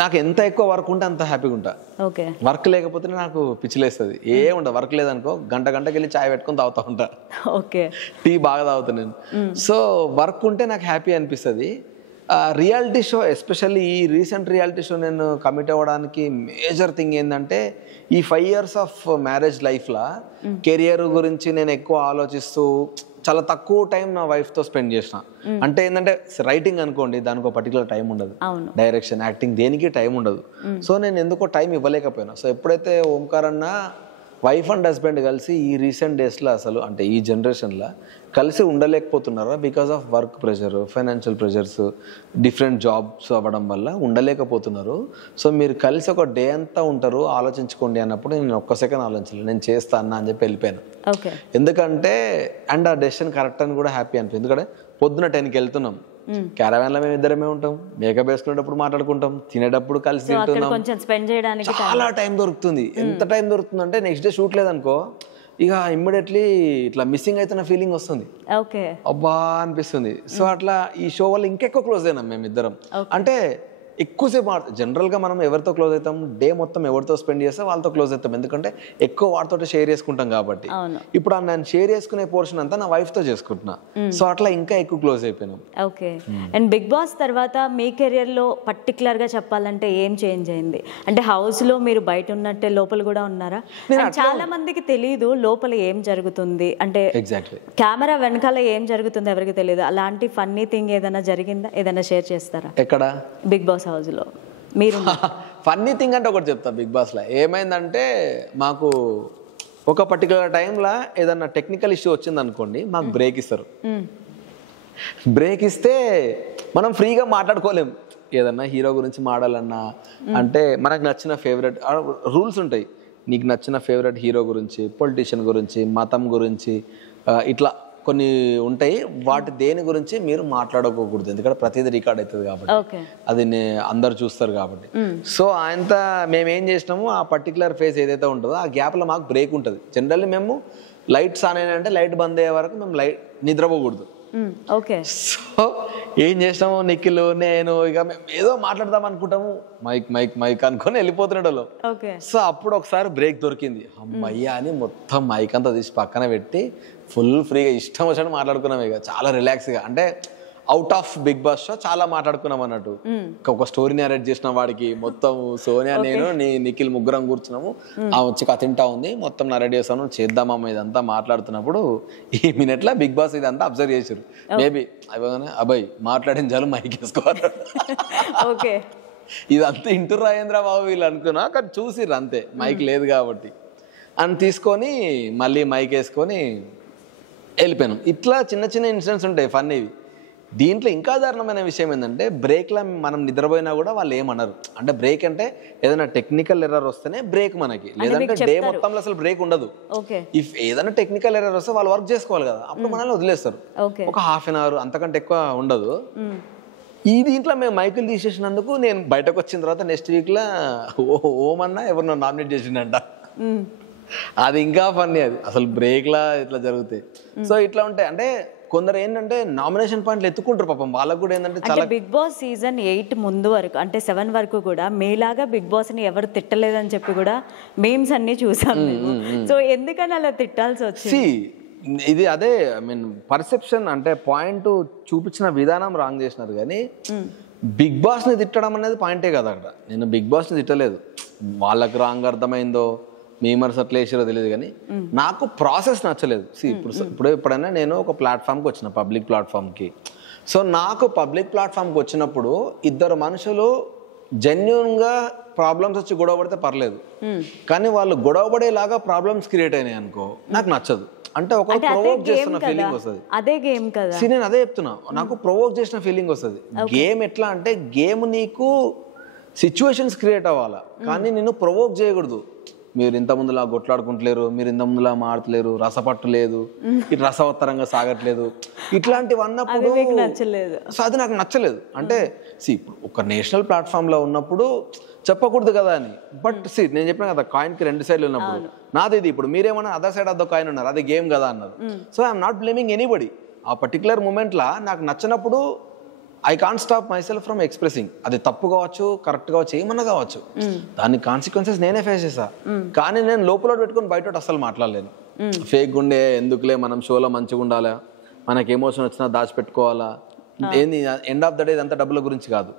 నాకు ఎంత ఎక్కువ వర్క్ ఉంటే అంత హ్యాపీగా ఉంటా. ఓకే. వర్క్ లేకపోతే నాకు పిచ్చిలేస్తుంది. ఉండదు వర్క్ లేదనుకో, గంటకి వెళ్ళి చాయ్ పెట్టుకొని తాగుతూ ఉంటా. ఓకే. టీ బాగా తాగుతా నేను. సో వర్క్ ఉంటే నాకు హ్యాపీ అనిపిస్తుంది. రియాలిటీ షో, ఎస్పెషల్లీ ఈ రీసెంట్ రియాలిటీ షో నేను కమిట్ అవ్వడానికి మేజర్ థింగ్ ఏంటంటే, ఈ 5 years ఆఫ్ మ్యారేజ్ లైఫ్లో కెరియర్ గురించి నేను ఎక్కువ ఆలోచిస్తూ చాలా తక్కువ టైం నా వైఫ్తో స్పెండ్ చేసిన. అంటే ఏంటంటే రైటింగ్ అనుకోండి, దానికి ఒక పర్టికులర్ టైం ఉండదు, డైరెక్షన్, యాక్టింగ్ దేనికి టైం ఉండదు. సో నేను ఎందుకో టైం ఇవ్వలేకపోయినా. సో ఎప్పుడైతే ఓంకార్ అన్న వైఫ్ అండ్ హస్బెండ్ కలిసి ఈ రీసెంట్ డేస్లో అసలు అంటే ఈ జనరేషన్లో కలిసి ఉండలేకపోతున్నారా, because of work pressure, financial pressures, different jobs అవ్వడం వల్ల ఉండలేకపోతున్నారు. సో మీరు కలిసి ఒక డే అంతా ఉంటారు, ఆలోచించుకోండి అన్నప్పుడు నేను ఒక్క సెకండ్ ఆలోచించలేదు, నేను చేస్తా అన్నా అని చెప్పి వెళ్ళిపోయాను. ఎందుకంటే అండ్ ఆ డెసిషన్ కరెక్ట్ అని కూడా హ్యాపీ అనిపించింది. ఎందుకంటే పొద్దున 10కి వెళ్తున్నాం, క్యారవాన్లో మేము ఇద్దరమే ఉంటాం, మేకప్ వేసుకునేటప్పుడు మాట్లాడుకుంటాం, తినేటప్పుడు కలిసి తింటున్నాం, చాలా టైం దొరుకుతుంది. ఎంత టైం దొరుకుతుంది అంటే నెక్స్ట్ డే షూట్ లేదనుకో, ఇక ఇమ్మీడియట్లీ ఇట్లా మిస్సింగ్ అవుతున్న ఫీలింగ్ వస్తుంది, అబ్బా అనిపిస్తుంది. సో అట్లా ఈ షో వల్ల ఇంకెక్కువ క్లోజ్ అయినాం మేమిద్దరం. అంటే ఎక్కువసేపు జనరల్గా మనం ఎవరితో క్లోజ్ అవుతాం, డే మొత్తం ఎవరితో స్పెండ్ చేస్తే వాళ్ళతో క్లోజ్ అవుతాం, ఎందుకంటే ఎక్కువ వాటితో షేర్ చేసుకుంటాం కాబట్టి. ఇప్పుడు నేను షేర్ చేసుకునే పోర్షన్ అంతా నా వైఫ్తో చేసుకుంటున్నా. సో అట్లా ఇంకా ఎక్కువ క్లోజ్ అయిపోయినాం. ఓకే. అండ్ బిగ్ బాస్ తర్వాత మీ కెరియర్లో పర్టికులర్గా చెప్పాలంటే ఏం చేంజ్ అయింది? అంటే హౌస్లో మీరు బయట ఉన్నట్టే లోపల కూడా ఉన్నారా? చాలా మందికి తెలియదు లోపల ఏం జరుగుతుంది, అంటే ఎగ్జాక్ట్లీ కెమెరా వెనకాల ఏం జరుగుతుంది ఎవరికి తెలియదు. అలాంటి ఫన్నీ థింగ్ ఏదైనా జరిగిందా? ఏదైనా షేర్ చేస్తారా? ఎక్కడ? బిగ్ బాస్ హౌస్లో మీరు. ఫన్నీ థింగ్ అంటే ఒకటి చెప్తా. బిగ్ బాస్లో ఏమైందంటే, మాకు ఒక పర్టికులర్ టైంలో ఏదన్నా టెక్నికల్ ఇష్యూ వచ్చింది అనుకోండి, మాకు బ్రేక్ ఇస్తారు. బ్రేక్ ఇస్తే మనం ఫ్రీగా మాట్లాడుకోలేం. ఏదన్నా హీరో గురించి మాట్లాడాలన్నా, అంటే మనకు నచ్చిన ఫేవరెట్ రూల్స్ ఉంటాయి, నీకు నచ్చిన ఫేవరెట్ హీరో గురించి, పొలిటీషియన్ గురించి, మతం గురించి, ఇట్లా కొన్ని ఉంటాయి. వాటి దేని గురించి మీరు మాట్లాడుకోకూడదు, ఎందుకంటే ప్రతిదీ రికార్డ్ అవుతుంది కాబట్టి, అది అందరు చూస్తారు కాబట్టి. సో ఆయనతో మేము ఏం చేసినాము, ఆ పర్టికులర్ ఫేజ్ ఏదైతే ఉంటుందో ఆ గ్యాప్లో మాకు బ్రేక్ ఉంటుంది. జనరల్లీ మేము లైట్స్ ఆన్ అయినంటే లైట్ బంద్ అయ్యే వరకు మేము నిద్రపోకూడదు. సో ఏం చేసినాము, నిఖిల్ నేను ఇక మేము ఏదో మాట్లాడదాం అనుకుంటాము, మైక్ మైక్ మైక్ అనుకొని వెళ్ళిపోతున్నాడు. సో అప్పుడు ఒకసారి బ్రేక్ దొరికింది, అమ్మయ్యా అని మొత్తం మైక్ అంతా తీసి పక్కన పెట్టి ఫుల్ ఫ్రీగా ఇష్టం వచ్చినట్టు మాట్లాడుకున్నాం. ఇక చాలా రిలాక్స్గా, అంటే out of Bigg Boss show చాలా మాట్లాడుకున్నాం అన్నట్టు. ఒక స్టోరీ నరేట్ చేసిన వాడికి మొత్తం సోనియా, నేను, నిఖిల్ ముగ్గురం కూర్చున్నాము. ఆ వచ్చి కథ తింటా ఉంది, మొత్తం నరేట్ చేస్తాను, చేద్దామమ్మ ఇదంతా మాట్లాడుతున్నప్పుడు ఈ మినిట్లో బిగ్ బాస్ ఇదంతా అబ్జర్వ్ చేశారు. మేబీ అబ్బాయి మాట్లాడిన చాలు మైక్ వేసుకోవాలి, ఇదంతా ఇంటూ రాజేంద్ర బాబు వీళ్ళు అనుకున్నా, కానీ చూసిర్రు అంతే, మైక్ లేదు కాబట్టి అని తీసుకొని మళ్ళీ మైక్ వేసుకొని వెళ్ళిపోయాను. ఇట్లా చిన్న చిన్న ఇన్సిడెంట్స్ ఉంటాయి ఫన్నీవి. దీంట్లో ఇంకా దారుణమైన విషయం ఏంటంటే, బ్రేక్లో మనం నిద్రపోయినా కూడా వాళ్ళు ఏమన్నారు. అంటే బ్రేక్ అంటే ఏదైనా టెక్నికల్ ఎర్రర్ వస్తేనే బ్రేక్ మనకి, లేదంటే డే మొత్తంలో అసలు బ్రేక్ ఉండదు. ఇఫ్ ఏదైనా టెక్నికల్ ఎర్రర్ వస్తే వాళ్ళు వర్క్ చేసుకోవాలి కదా, అప్పుడు మనల్ని వదిలేస్తారు. ఒక హాఫ్ అన్ అవర్ అంతకంటే ఎక్కువ ఉండదు. ఈ దీంట్లో మేము మైకులు తీసేసినందుకు నేను బయటకు వచ్చిన తర్వాత నెక్స్ట్ వీక్లో ఓమన్నా ఎవరినో నామినేట్ చేసిండంట. అది ఇంకా ఫన్నీ, అది అసలు బ్రేక్లా ఇట్లా జరుగుతాయి. సో ఇట్లా ఉంటాయి. అంటే కొందరు ఏంటంటే నామినేషన్ పాయింట్లు ఎత్తుకుంటారు పాపం, వాళ్ళకు కూడా ఏంటంటే చాలా. బిగ్ బాస్ సీజన్ 8 ముందు వరకు, అంటే 7 వరకు కూడా మీలాగా బిగ్ బాస్ ని ఎవరు తిట్టలేదని చెప్పి కూడా మేమ్స్ అన్ని చూసాం. సో ఎందుకని అలా తిట్టాల్సి వచ్చింది? ఇది అదే ఐ మీన్ పర్సెప్షన్, అంటే పాయింట్ చూపించిన విధానం రాంగ్ చేసినారు. కానీ బిగ్ బాస్ ని తిట్టడం అనేది పాయింటే కదా అక్కడ. నేను బిగ్ బాస్ ని తిట్టలేదు, వాళ్ళకి రాంగ్ అర్థమైందో మీమర్స్ అట్లా వేసారో తెలియదు, కానీ నాకు ప్రాసెస్ నచ్చలేదు. ఇప్పుడు ఎప్పుడైనా నేను ఒక ప్లాట్ఫామ్కి వచ్చిన, పబ్లిక్ ప్లాట్ఫామ్కి. సో నాకు పబ్లిక్ ప్లాట్ఫామ్కి వచ్చినప్పుడు ఇద్దరు మనుషులు జెన్యున్గా ప్రాబ్లమ్స్ వచ్చి గొడవ పడితే పర్లేదు, కానీ వాళ్ళు గొడవ పడేలాగా ప్రాబ్లమ్స్ క్రియేట్ అయినాయి అనుకో, నాకు నచ్చదు. అంటే ఒక ప్రొవోక్ చేస్తున్న ఫీలింగ్ వస్తుంది. అదే గేమ్ కదా, నేను అదే చెప్తున్నా, నాకు ప్రొవోక్ చేసిన ఫీలింగ్ వస్తుంది. గేమ్ ఎట్లా అంటే, గేమ్ నీకు సిచ్యువేషన్స్ క్రియేట్ అవ్వాలా, కానీ నిన్ను ప్రొవోక్ చేయకూడదు. మీరు ఇంత ముందులా కొట్లాడుకుంటలేరు, మీరు ఇంత ముందులా మాడతలేరు, రసపట్టు లేదు, ఇటు రసవత్తరంగా సాగట్లేదు, ఇట్లాంటివి అన్నప్పుడు నచ్చలేదు. సో అది నాకు నచ్చలేదు. అంటే ఇప్పుడు ఒక నేషనల్ ప్లాట్ఫామ్లో ఉన్నప్పుడు చెప్పకూడదు కదా అని. బట్ నేను చెప్పిన కదా, కాయిన్కి 2 సైడ్లు ఉన్నప్పుడు నాది ఇది. ఇప్పుడు మీరేమన్నా other side of the coin ఉన్నారు, అది గేమ్ కదా అన్నారు. So I'm not blaming anybody. ఆ పర్టికులర్ మూమెంట్లో నాకు నచ్చినప్పుడు I can't stop my self from expressing. అది తప్పు కావచ్చు, కరెక్ట్ కావచ్చు, ఏమన్నా కావచ్చు, దాని కాన్సిక్వెన్సెస్ నేనే ఫేస్ చేసా. కానీ నేను లోపల పెట్టుకుని బయట అసలు మాట్లాడలేను. ఫేక్ ఉండే ఎందుకులే, మనం షోలో మంచిగా ఉండాలా, మనకి ఎమోషన్ వచ్చినా దాచిపెట్టుకోవాలా, ఏంది ఎండ్ ఆఫ్ ద డే అంతా డబ్బుల గురించి కాదు,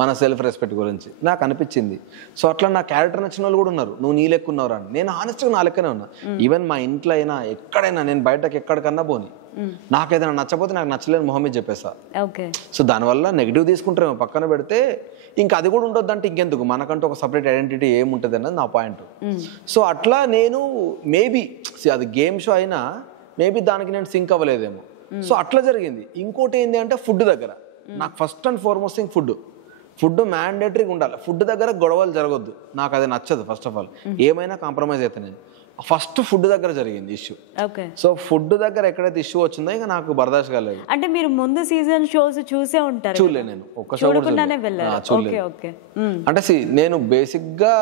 మన సెల్ఫ్ రెస్పెక్ట్ గురించి నాకు అనిపించింది. సో అట్లా నా క్యారెక్టర్ నచ్చిన వాళ్ళు కూడా ఉన్నారు, నువ్వు నీ లెక్క ఉన్నావు అని. నేను హానెస్ట్గా నా లెక్కనే ఉన్నా. ఈవెన్ మా ఇంట్లో అయినా ఎక్కడైనా, నేను బయటకు ఎక్కడికన్నా పోని, నాకు ఏదైనా నచ్చపోతే నాకు నచ్చలేని మొహమ్మద్ చెప్పేస్తా. సో దానివల్ల నెగిటివ్ తీసుకుంటారేమో పక్కన పెడితే, ఇంకా అది కూడా ఉండొద్దు అంటే ఇంకెందుకు, మనకంటూ ఒక సపరేట్ ఐడెంటిటీ ఏముంటుంది అన్నది నా పాయింట్. సో అట్లా నేను మేబీ అది గేమ్ షో అయినా మేబీ దానికి నేను సింక్ అవ్వలేదేమో. సో అట్లా జరిగింది. ఇంకోటి ఏంటి అంటే ఫుడ్ దగ్గర నాకు first and foremost thing food మ్యాండేటరీగా ఉండాలి. ఫుడ్ దగ్గర గొడవలు జరగొద్దు, నాకు అది నచ్చదు. ఫస్ట్ ఆఫ్ ఆల్ ఏమైనా కాంప్రమైజ్ అయితే నేను ఫస్ట్ ఫుడ్ దగ్గర జరిగింది ఇష్యూ. సో ఫుడ్ దగ్గర ఎక్కడైతే ఇష్యూ వచ్చిందో ఇంకా నాకు బర్దాష్ కాలేదు. అంటే మీరు ముందు సీజన్ షోస్ చూసే ఉంటారు? చూడలే, నేను ఒక్క షో చూడలేదు. అంటే నేను బేసిక్ గా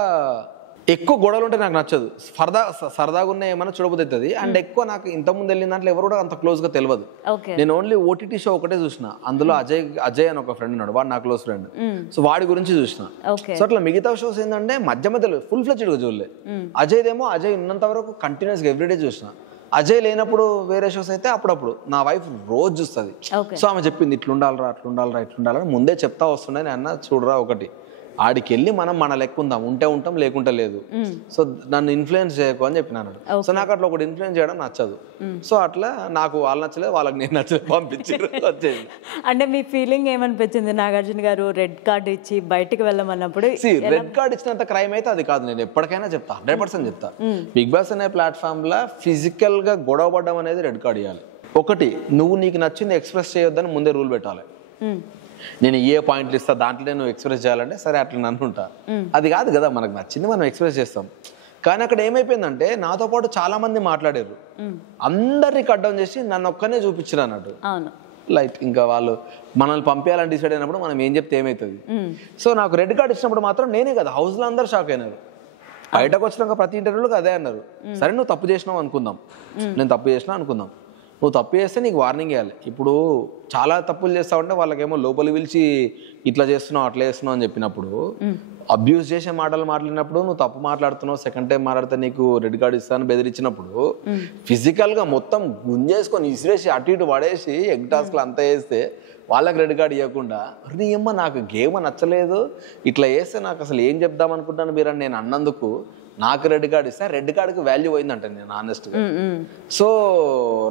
ఎక్కువ గొడవలు ఉంటే నాకు నచ్చదు. సరదాగా ఉన్న ఏమైనా చూడబోతుంది. అండ్ ఎక్కువ నాకు ఇంతకుముందు వెళ్ళిన దాంట్లో ఎవరు కూడా అంత క్లోజ్ గా తెలియదు. నేను ఓన్లీ ఓటీటీ షో ఒకటే చూసిన. అందులో అజయ్ అని ఒక ఫ్రెండ్ ఉన్నాడు, వాడు నా క్లోజ్ ఫ్రెండ్. సో వాడి గురించి చూసిన. సో అట్లా మిగతా షోస్ ఏంటంటే మధ్య మధ్యలో ఫుల్ ఫ్లెడ్జ్డ్ గా చూడలే. అజయ్ ఉన్నంత వరకు కంటిన్యూస్ గా ఎవ్రీడే చూసిన. అజయ్ లేనప్పుడు వేరే షోస్ అయితే అప్పుడప్పుడు నా వైఫ్ రోజు చూస్తుంది. సో ఆమె చెప్పింది ఇట్లుండాలరా, అట్లుండాలరా, ఇట్లుండాలని ముందే చెప్తా వస్తుండే. నేను అన్న చూడరా, ఒకటి ఆడికి వెళ్ళి మనం మన లెక్క ఉందాం, ఉంటే ఉంటాం లేకుంటే లేదు. సో నన్ను ఇన్ఫ్లుయెన్స్ చేయకు అని చెప్పినాను. సో నాకు అట్లా ఒకటి ఇన్ఫ్లుయెన్స్ చేయడం నచ్చదు. సో అట్లా నాకు వాళ్ళు నచ్చలేదు, వాళ్ళకి నేను నచ్చలేదు, పంపించారు వచ్చేది. అంటే మీ ఫీలింగ్ ఏమనిపించింది నాగార్జున గారు రెడ్ కార్డ్ ఇచ్చి బయటకు వెళ్ళమన్నప్పుడు? రెడ్ కార్డ్ ఇచ్చినంత క్రైమ్ అయితే అది కాదు. నేను ఎప్పటికైనా చెప్తా, 100% చెప్తా. బిగ్ బాస్ అనే ప్లాట్ఫామ్ లా ఫిజికల్ గా గొడవ పడడం అనేది రెడ్ కార్డ్ ఇవ్వాలి. ఒకటి, నువ్వు నీకు నచ్చింది ఎక్స్ప్రెస్ చేయొద్దని ముందే రూల్ పెట్టాలి. నేను ఏ పాయింట్లు ఇస్తా దాంట్లో నేను ఎక్స్ప్రెస్ చేయాలంటే సరే అట్లా అనుకుంటా. అది కాదు కదా, మనకు నచ్చింది మనం ఎక్స్ప్రెస్ చేస్తాం. కానీ అక్కడ ఏమైపోయిందంటే నాతో పాటు చాలా మంది మాట్లాడారు, అందరినీ కట్ డౌన్ చేసి నన్ను ఒక్కనే చూపించారు అన్నట్టు. లైట్ ఇంకా వాళ్ళు మనల్ని పంపించాలని డిసైడ్ అయినప్పుడు మనం ఏం చెప్తే ఏమవుతుంది. సో నాకు రెడ్ కార్డ్ ఇచ్చినప్పుడు మాత్రం నేనే కదా, హౌస్లో అందరూ షాక్ అయినారు. బయటకు వచ్చినాక ప్రతి ఇంటర్వ్యూలో అదే అన్నారు, సరే నువ్వు తప్పు చేసినావు అనుకుందాం, నేను తప్పు చేసినా అనుకుందాం, నువ్వు తప్పు చేస్తే నీకు వార్నింగ్ ఇవ్వాలి. ఇప్పుడు చాలా తప్పులు చేస్తావంటే వాళ్ళకేమో లోపలి పిలిచి ఇట్లా చేస్తున్నావు అట్లా చేస్తున్నావు అని చెప్పినప్పుడు, అబ్యూస్ చేసే మాటలు మాట్లాడినప్పుడు నువ్వు తప్పు మాట్లాడుతున్నావు, సెకండ్ టైం మాట్లాడితే నీకు రెడ్ కార్డ్ ఇస్తాను బెదిరించినప్పుడు ఫిజికల్ గా మొత్తం గుంజేసుకొని ఇసిరేసి అటు ఇటు పడేసి ఎగ్ టాస్క్లు అంతా వేస్తే వాళ్ళకి రెడ్ కార్డ్ ఇవ్వకుండా, నీ అమ్మ నాకు గేమ్ నచ్చలేదు, ఇట్లా వేస్తే నాకు అసలు ఏం చెప్దాం అనుకుంటాను మీరు అని నేను అన్నందుకు నాకు రెడ్ కార్డ్ ఇస్తే రెడ్ కార్డ్కి వాల్యూ పోయిందంట నేను ఆనెస్ట్గా. సో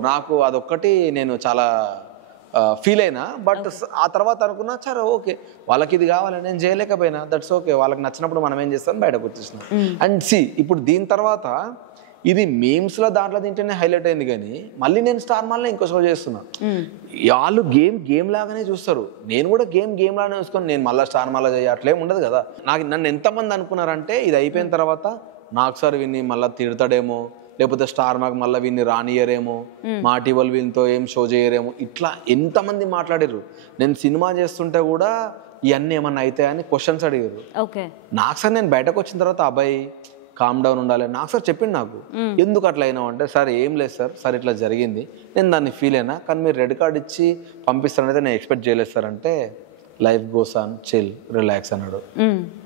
నాకు అదొక్కటి నేను చాలా ఫీల్ అయినా. బట్ ఆ తర్వాత అనుకున్నా సరే ఓకే, వాళ్ళకి ఇది కావాలి, నేను చేయలేకపోయినా దట్స్ ఓకే, వాళ్ళకి నచ్చినప్పుడు మనం ఏం చేస్తాం బయటకు వచ్చేసినాం. అండ్ ఇప్పుడు దీని తర్వాత ఇది మీమ్స్లో దాంట్లో తింటేనే హైలైట్ అయింది, కానీ మళ్ళీ నేను స్టార్ మాల్లో ఇంకో షో చేస్తున్నా. వాళ్ళు గేమ్ లాగానే చూస్తారు, నేను కూడా గేమ్ లాగానే చూసుకొని నేను మళ్ళీ స్టార్ మాల్లో చేయ అట్లేం ఉండదు కదా. నన్ను ఎంతమంది అనుకున్నారంటే ఇది అయిపోయిన తర్వాత నాకు సార్ వీన్ని మళ్ళీ తిడతాడేమో, లేకపోతే స్టార్ మాకు మళ్ళీ వీన్ని రానియరేమో, మా టీవల్ వీళ్ళతో ఏం షో చేయరేమో, ఇట్లా ఎంతమంది మాట్లాడారు. నేను సినిమా చేస్తుంటే కూడా ఇవన్నీ ఏమన్నా అవుతాయని క్వశ్చన్స్ అడిగారు నాకు. సార్ నేను బయటకు వచ్చిన తర్వాత అబ్బాయి కామ్ డౌన్ ఉండాలి నాకు సార్ చెప్పింది. నాకు ఎందుకు అట్లా అయినావు అంటే, సార్ ఏం లేదు సార్ ఇట్లా జరిగింది, నేను దాన్ని ఫీల్ అయినా, కానీ మీరు రెడ్ కార్డ్ ఇచ్చి పంపిస్తానైతే నేను ఎక్స్పెక్ట్ చేయలేదు సార్ అంటే, life goes on, chill, relax అన్నాడు.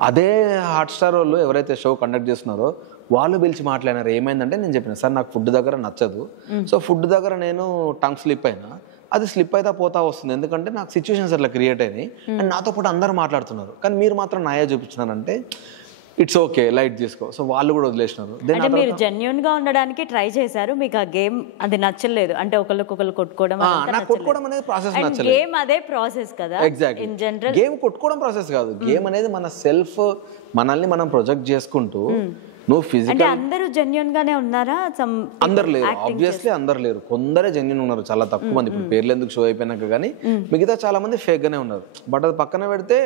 అదే హాట్స్టార్ వాళ్ళు ఎవరైతే షో కండక్ట్ చేస్తున్నారో వాళ్ళు పిలిచి మాట్లాడినారు. ఏమైందంటే నేను చెప్పిన సార్ నాకు ఫుడ్ దగ్గర నచ్చదు, సో ఫుడ్ దగ్గర నేను టంగ్ స్లిప్ అయినా, అది స్లిప్ అయితే పోతా వస్తుంది, ఎందుకంటే నాకు సిచ్యువేషన్స్ అట్లా క్రియేట్ అయినాయి అండ్ నాతో పాటు అందరూ మాట్లాడుతున్నారు, కానీ మీరు మాత్రం నాయా చూపించినారంటే ఇట్స్ ఓకే లైట్ తీసుకో. సో వాళ్ళు కూడా వదిలేసినారు. మీరు జెన్యూన్ గా ఉండడానికి ట్రై చేశారు, మీకు ఆ గేమ్ అది నచ్చలేదు అంటే ఒకరికొకరు కొట్టుకోవడం, కొట్టుకోవడం అనేది ప్రాసెస్ నచ్చలేదు. గేమ్ అదే ప్రాసెస్ కదా. ఎగ్జాక్ట్లీ, ఇన్ జనరల్ గేమ్ కొట్టుకోవడం ప్రాసెస్ కాదు, గేమ్ అనేది మన సెల్ఫ్, మనల్ని మనం ప్రొజెక్ట్ చేసుకుంటూ నువ్వు ఫిజికల్. అంటే అందరూ జెన్యూన్ గానే ఉన్నారా? అందరు లేరు, ఆబ్వియస్లీ అందరు లేరు, కొందరే జెన్యూన్ ఉన్నారు, చాలా తక్కువ మంది. ఇప్పుడు పేర్లు ఎందుకు షో అయిపోయినాక కానీ మిగతా చాలా మంది ఫేక్ గానే ఉన్నారు. బట్ అది పక్కన పెడితే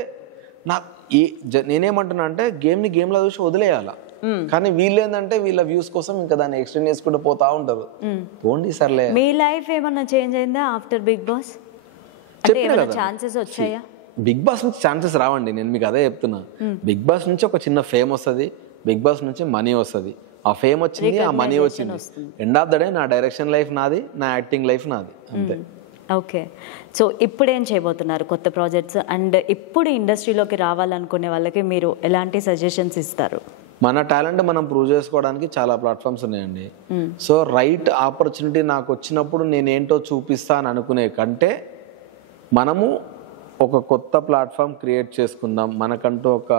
నేనేమంటున్నా అంటే గేమ్ని గేమ్లో చూసి వదిలేయాల. కానీ వీళ్ళు ఏంటంటే వీళ్ళ వ్యూస్ కోసం ఇంకా దాన్ని ఎక్స్టెండ్ చేసుకుంటూ పోతా ఉంటారు. పోండి సర్లే. మీ లైఫ్ ఏమన్నా చేంజ్ అయిందా ఆఫ్టర్ బిగ్ బాస్? అంటే ఏమైనా ఛాన్సెస్ వచ్చాయా? బిగ్ బాస్ నుంచి ఛాన్సెస్ రావండి, నేను మీకు అదే చెప్తున్నా. బిగ్ బాస్ నుంచి ఒక చిన్న ఫేమ్ వస్తుంది, బిగ్ బాస్ నుంచి మనీ వస్తుంది. ఆ ఫేమ్ వచ్చింది, ఆ మనీ వచ్చింది. ఎండ్ ఆఫ్ ద డే నా డైరెక్షన్ లైఫ్ నాది, నా యాక్టింగ్ లైఫ్ నాది, అంతే. ఓకే, సో ఇప్పుడు ఏం చేయబోతున్నారు కొత్త ప్రాజెక్ట్స్? అండ్ ఇప్పుడు ఇండస్ట్రీలోకి రావాలనుకునే వాళ్ళకి మీరు ఎలాంటి సజెషన్స్ ఇస్తారు? మన టాలెంట్ మనం ప్రూవ్ చేసుకోవడానికి చాలా ప్లాట్ఫామ్స్ ఉన్నాయండి. సో రైట్ ఆపర్చునిటీ నాకు వచ్చినప్పుడు నేనేంటో చూపిస్తా అని అనుకునే కంటే మనము ఒక కొత్త ప్లాట్ఫామ్ క్రియేట్ చేసుకుందాం, మనకంటూ ఒక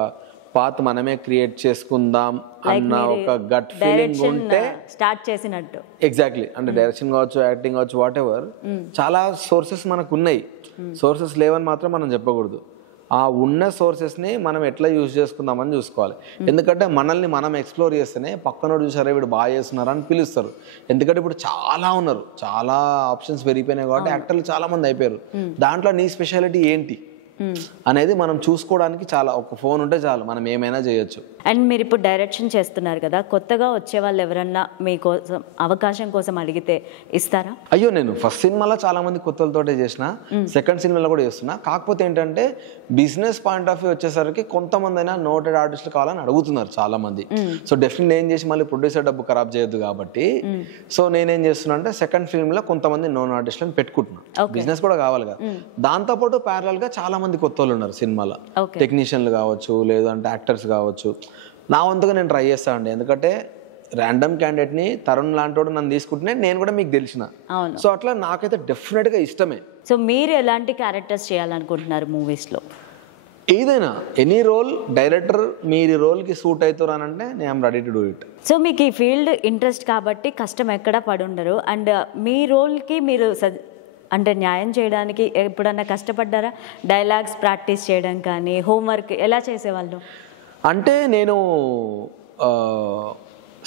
పాత్ మనమే క్రియేట్ చేసుకుందాం అన్న ఒక గట్ ఫీలింగ్ ఉంటే స్టార్ట్ చేసినట్టు. ఎగ్జాక్ట్లీ, అంటే డైరెక్షన్ కావచ్చు, యాక్టింగ్ కావచ్చు, వాట్ ఎవర్, చాలా సోర్సెస్ మనకు ఉన్నాయి. సోర్సెస్ లేవని మాత్రం మనం చెప్పకూడదు. ఆ ఉన్న సోర్సెస్ని మనం ఎట్లా యూజ్ చేసుకుందామని చూసుకోవాలి. ఎందుకంటే మనల్ని మనం ఎక్స్ప్లోర్ చేస్తేనే పక్కనోడు చూసారా వీడు బాగా చేస్తున్నారు అని పిలుస్తారు. ఎందుకంటే ఇప్పుడు చాలా ఉన్నారు, చాలా ఆప్షన్స్ పెరిగిపోయినాయి కాబట్టి యాక్టర్లు చాలా మంది అయిపోయారు. దాంట్లో నీ స్పెషాలిటీ ఏంటి అనేది మనం చూసుకోవడానికి చాలా, ఒక ఫోన్ ఉంటే చాలు, మనం ఏమైనా చేయొచ్చు. అండ్ మీరు ఇప్పుడు డైరెక్షన్ చేస్తున్నారు కదా, కొత్తగా వచ్చే వాళ్ళు ఎవరన్నా మీకోసం అవకాశం కోసం అడిగితే ఇస్తారా? అయ్యో, నేను ఫస్ట్ సినిమాలో చాలా మంది కొత్తలతోటే చేసిన, సెకండ్ సినిమాలో కూడా చేస్తున్నా. కాకపోతే ఏంటంటే బిజినెస్ పాయింట్ ఆఫ్ వ్యూ వచ్చేసరికి కొంతమంది అయినా నోటెడ్ ఆర్టిస్టులు కావాలని అడుగుతున్నారు చాలా మంది. సో డెఫినెట్లీ ఏం చేసి మళ్ళీ ప్రొడ్యూసర్ డబ్బు ఖరాబ్ చేయొద్దు కాబట్టి సో నేనేం చేస్తున్నా అంటే సెకండ్ ఫిల్మ్ లో కొంతమంది నోన్ ఆర్టిస్టులను పెట్టుకుంటున్నాను. బిజినెస్ కూడా కావాలి కదా. దాంతోపాటు ప్యారలల్ గా చాలా మంది కొత్త వాళ్ళు ఉన్నారు సినిమాలో, టెక్నీషియన్లు కావచ్చు, లేదంటే యాక్టర్స్ కావచ్చు. నా వంతుగా నేను ట్రై చేస్తాను అండి, ఎందుకంటే ర్యాండమ్ క్యాండిడేట్ని తరుణ్ లాంటి వాడు నన్ను తీసుకుంటేనే నేను కూడా మీకు తెలిసిన. సో అట్లా నాకైతే డెఫినెట్గా ఇష్టమే. సో మీరు ఎలాంటి క్యారెక్టర్స్ చేయాలనుకుంటున్నారు మూవీస్లో? ఏదైనా ఎనీ రోల్, డైరెక్టర్ మీరు రోల్కి సూట్ అవుతారు అని అంటే నేను ready to do it. So మీకు ఈ ఫీల్డ్ ఇంట్రెస్ట్ కాబట్టి కష్టం ఎక్కడా పడి ఉండరు. అండ్ మీ రోల్కి మీరు అంటే న్యాయం చేయడానికి ఎప్పుడన్నా కష్టపడ్డారా? డైలాగ్స్ ప్రాక్టీస్ చేయడం కానీ, హోంవర్క్ ఎలా చేసేవాళ్ళు? అంటే నేను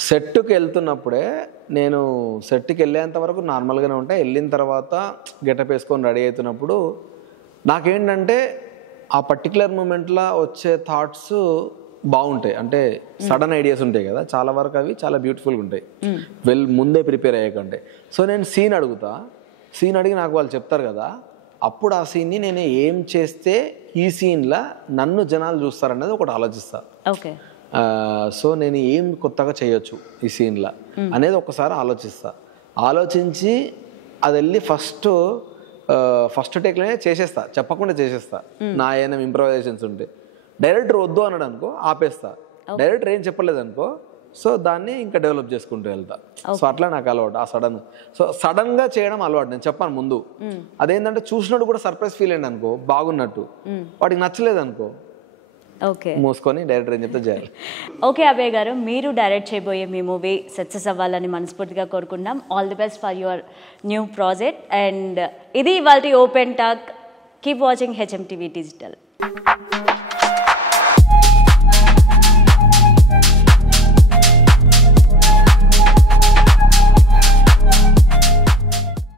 సెట్కి వెళ్తున్నప్పుడే, నేను సెట్కి వెళ్ళేంత వరకు నార్మల్గానే ఉంటాయి. వెళ్ళిన తర్వాత గెటప్ వేసుకొని రెడీ అవుతున్నప్పుడు నాకేంటంటే ఆ పర్టికులర్ మూమెంట్లో వచ్చే థాట్స్ బాగుంటాయి. అంటే సడన్ ఐడియాస్ ఉంటాయి కదా, చాలా వరకు అవి చాలా బ్యూటిఫుల్గా ఉంటాయి ముందే ప్రిపేర్ అయ్యాకంటే. సో నేను సీన్ అడుగుతా, సీన్ అడిగి నాకు వాళ్ళు చెప్తారు కదా, అప్పుడు ఆ సీన్ని నేను ఏం చేస్తే ఈ సీన్లో నన్ను జనాలు చూస్తారనేది ఒకటి ఆలోచిస్తా. ఓకే, సో నేను ఏం కొత్తగా చేయొచ్చు ఈ సీన్లో అనేది ఒకసారి ఆలోచించి అది వెళ్ళి ఫస్ట్ టేక్లోనే చేసేస్తా, చెప్పకుండా చేసేస్తా. నా ఏమైనా ఇంప్రవైజేషన్స్ ఉంటే డైరెక్టర్ వద్దు అన్నాడు అనుకో ఆపేస్తా, డైరెక్టర్ ఏం చెప్పలేదు అనుకో సో దాన్ని ఇంకా డెవలప్ చేసుకుంటూ వెళ్తా. సో అట్లా నాకు అలవాటు. ఆ సడన్ గా చేయడం అలవాటు. నేను చెప్పాను ముందు, అదేంటంటే చూసినట్టు కూడా సర్ప్రైజ్ ఫీల్ అయ్యింది అనుకో, బాగున్నట్టు, వాడికి నచ్చలేదు అనుకో, ఓకే మూసుకొని డైరెక్టర్ ఏం చెప్తే చేయాలి. ఓకే అభయ్ గారు, మీరు డైరెక్ట్ చేయబోయే మీ మూవీ సక్సెస్ అవ్వాలని మనస్ఫూర్తిగా కోరుకుంటున్నాం. All the best for your new project. And ఇది ఇవాల్టి open talk. Keep watching HM TV Digital.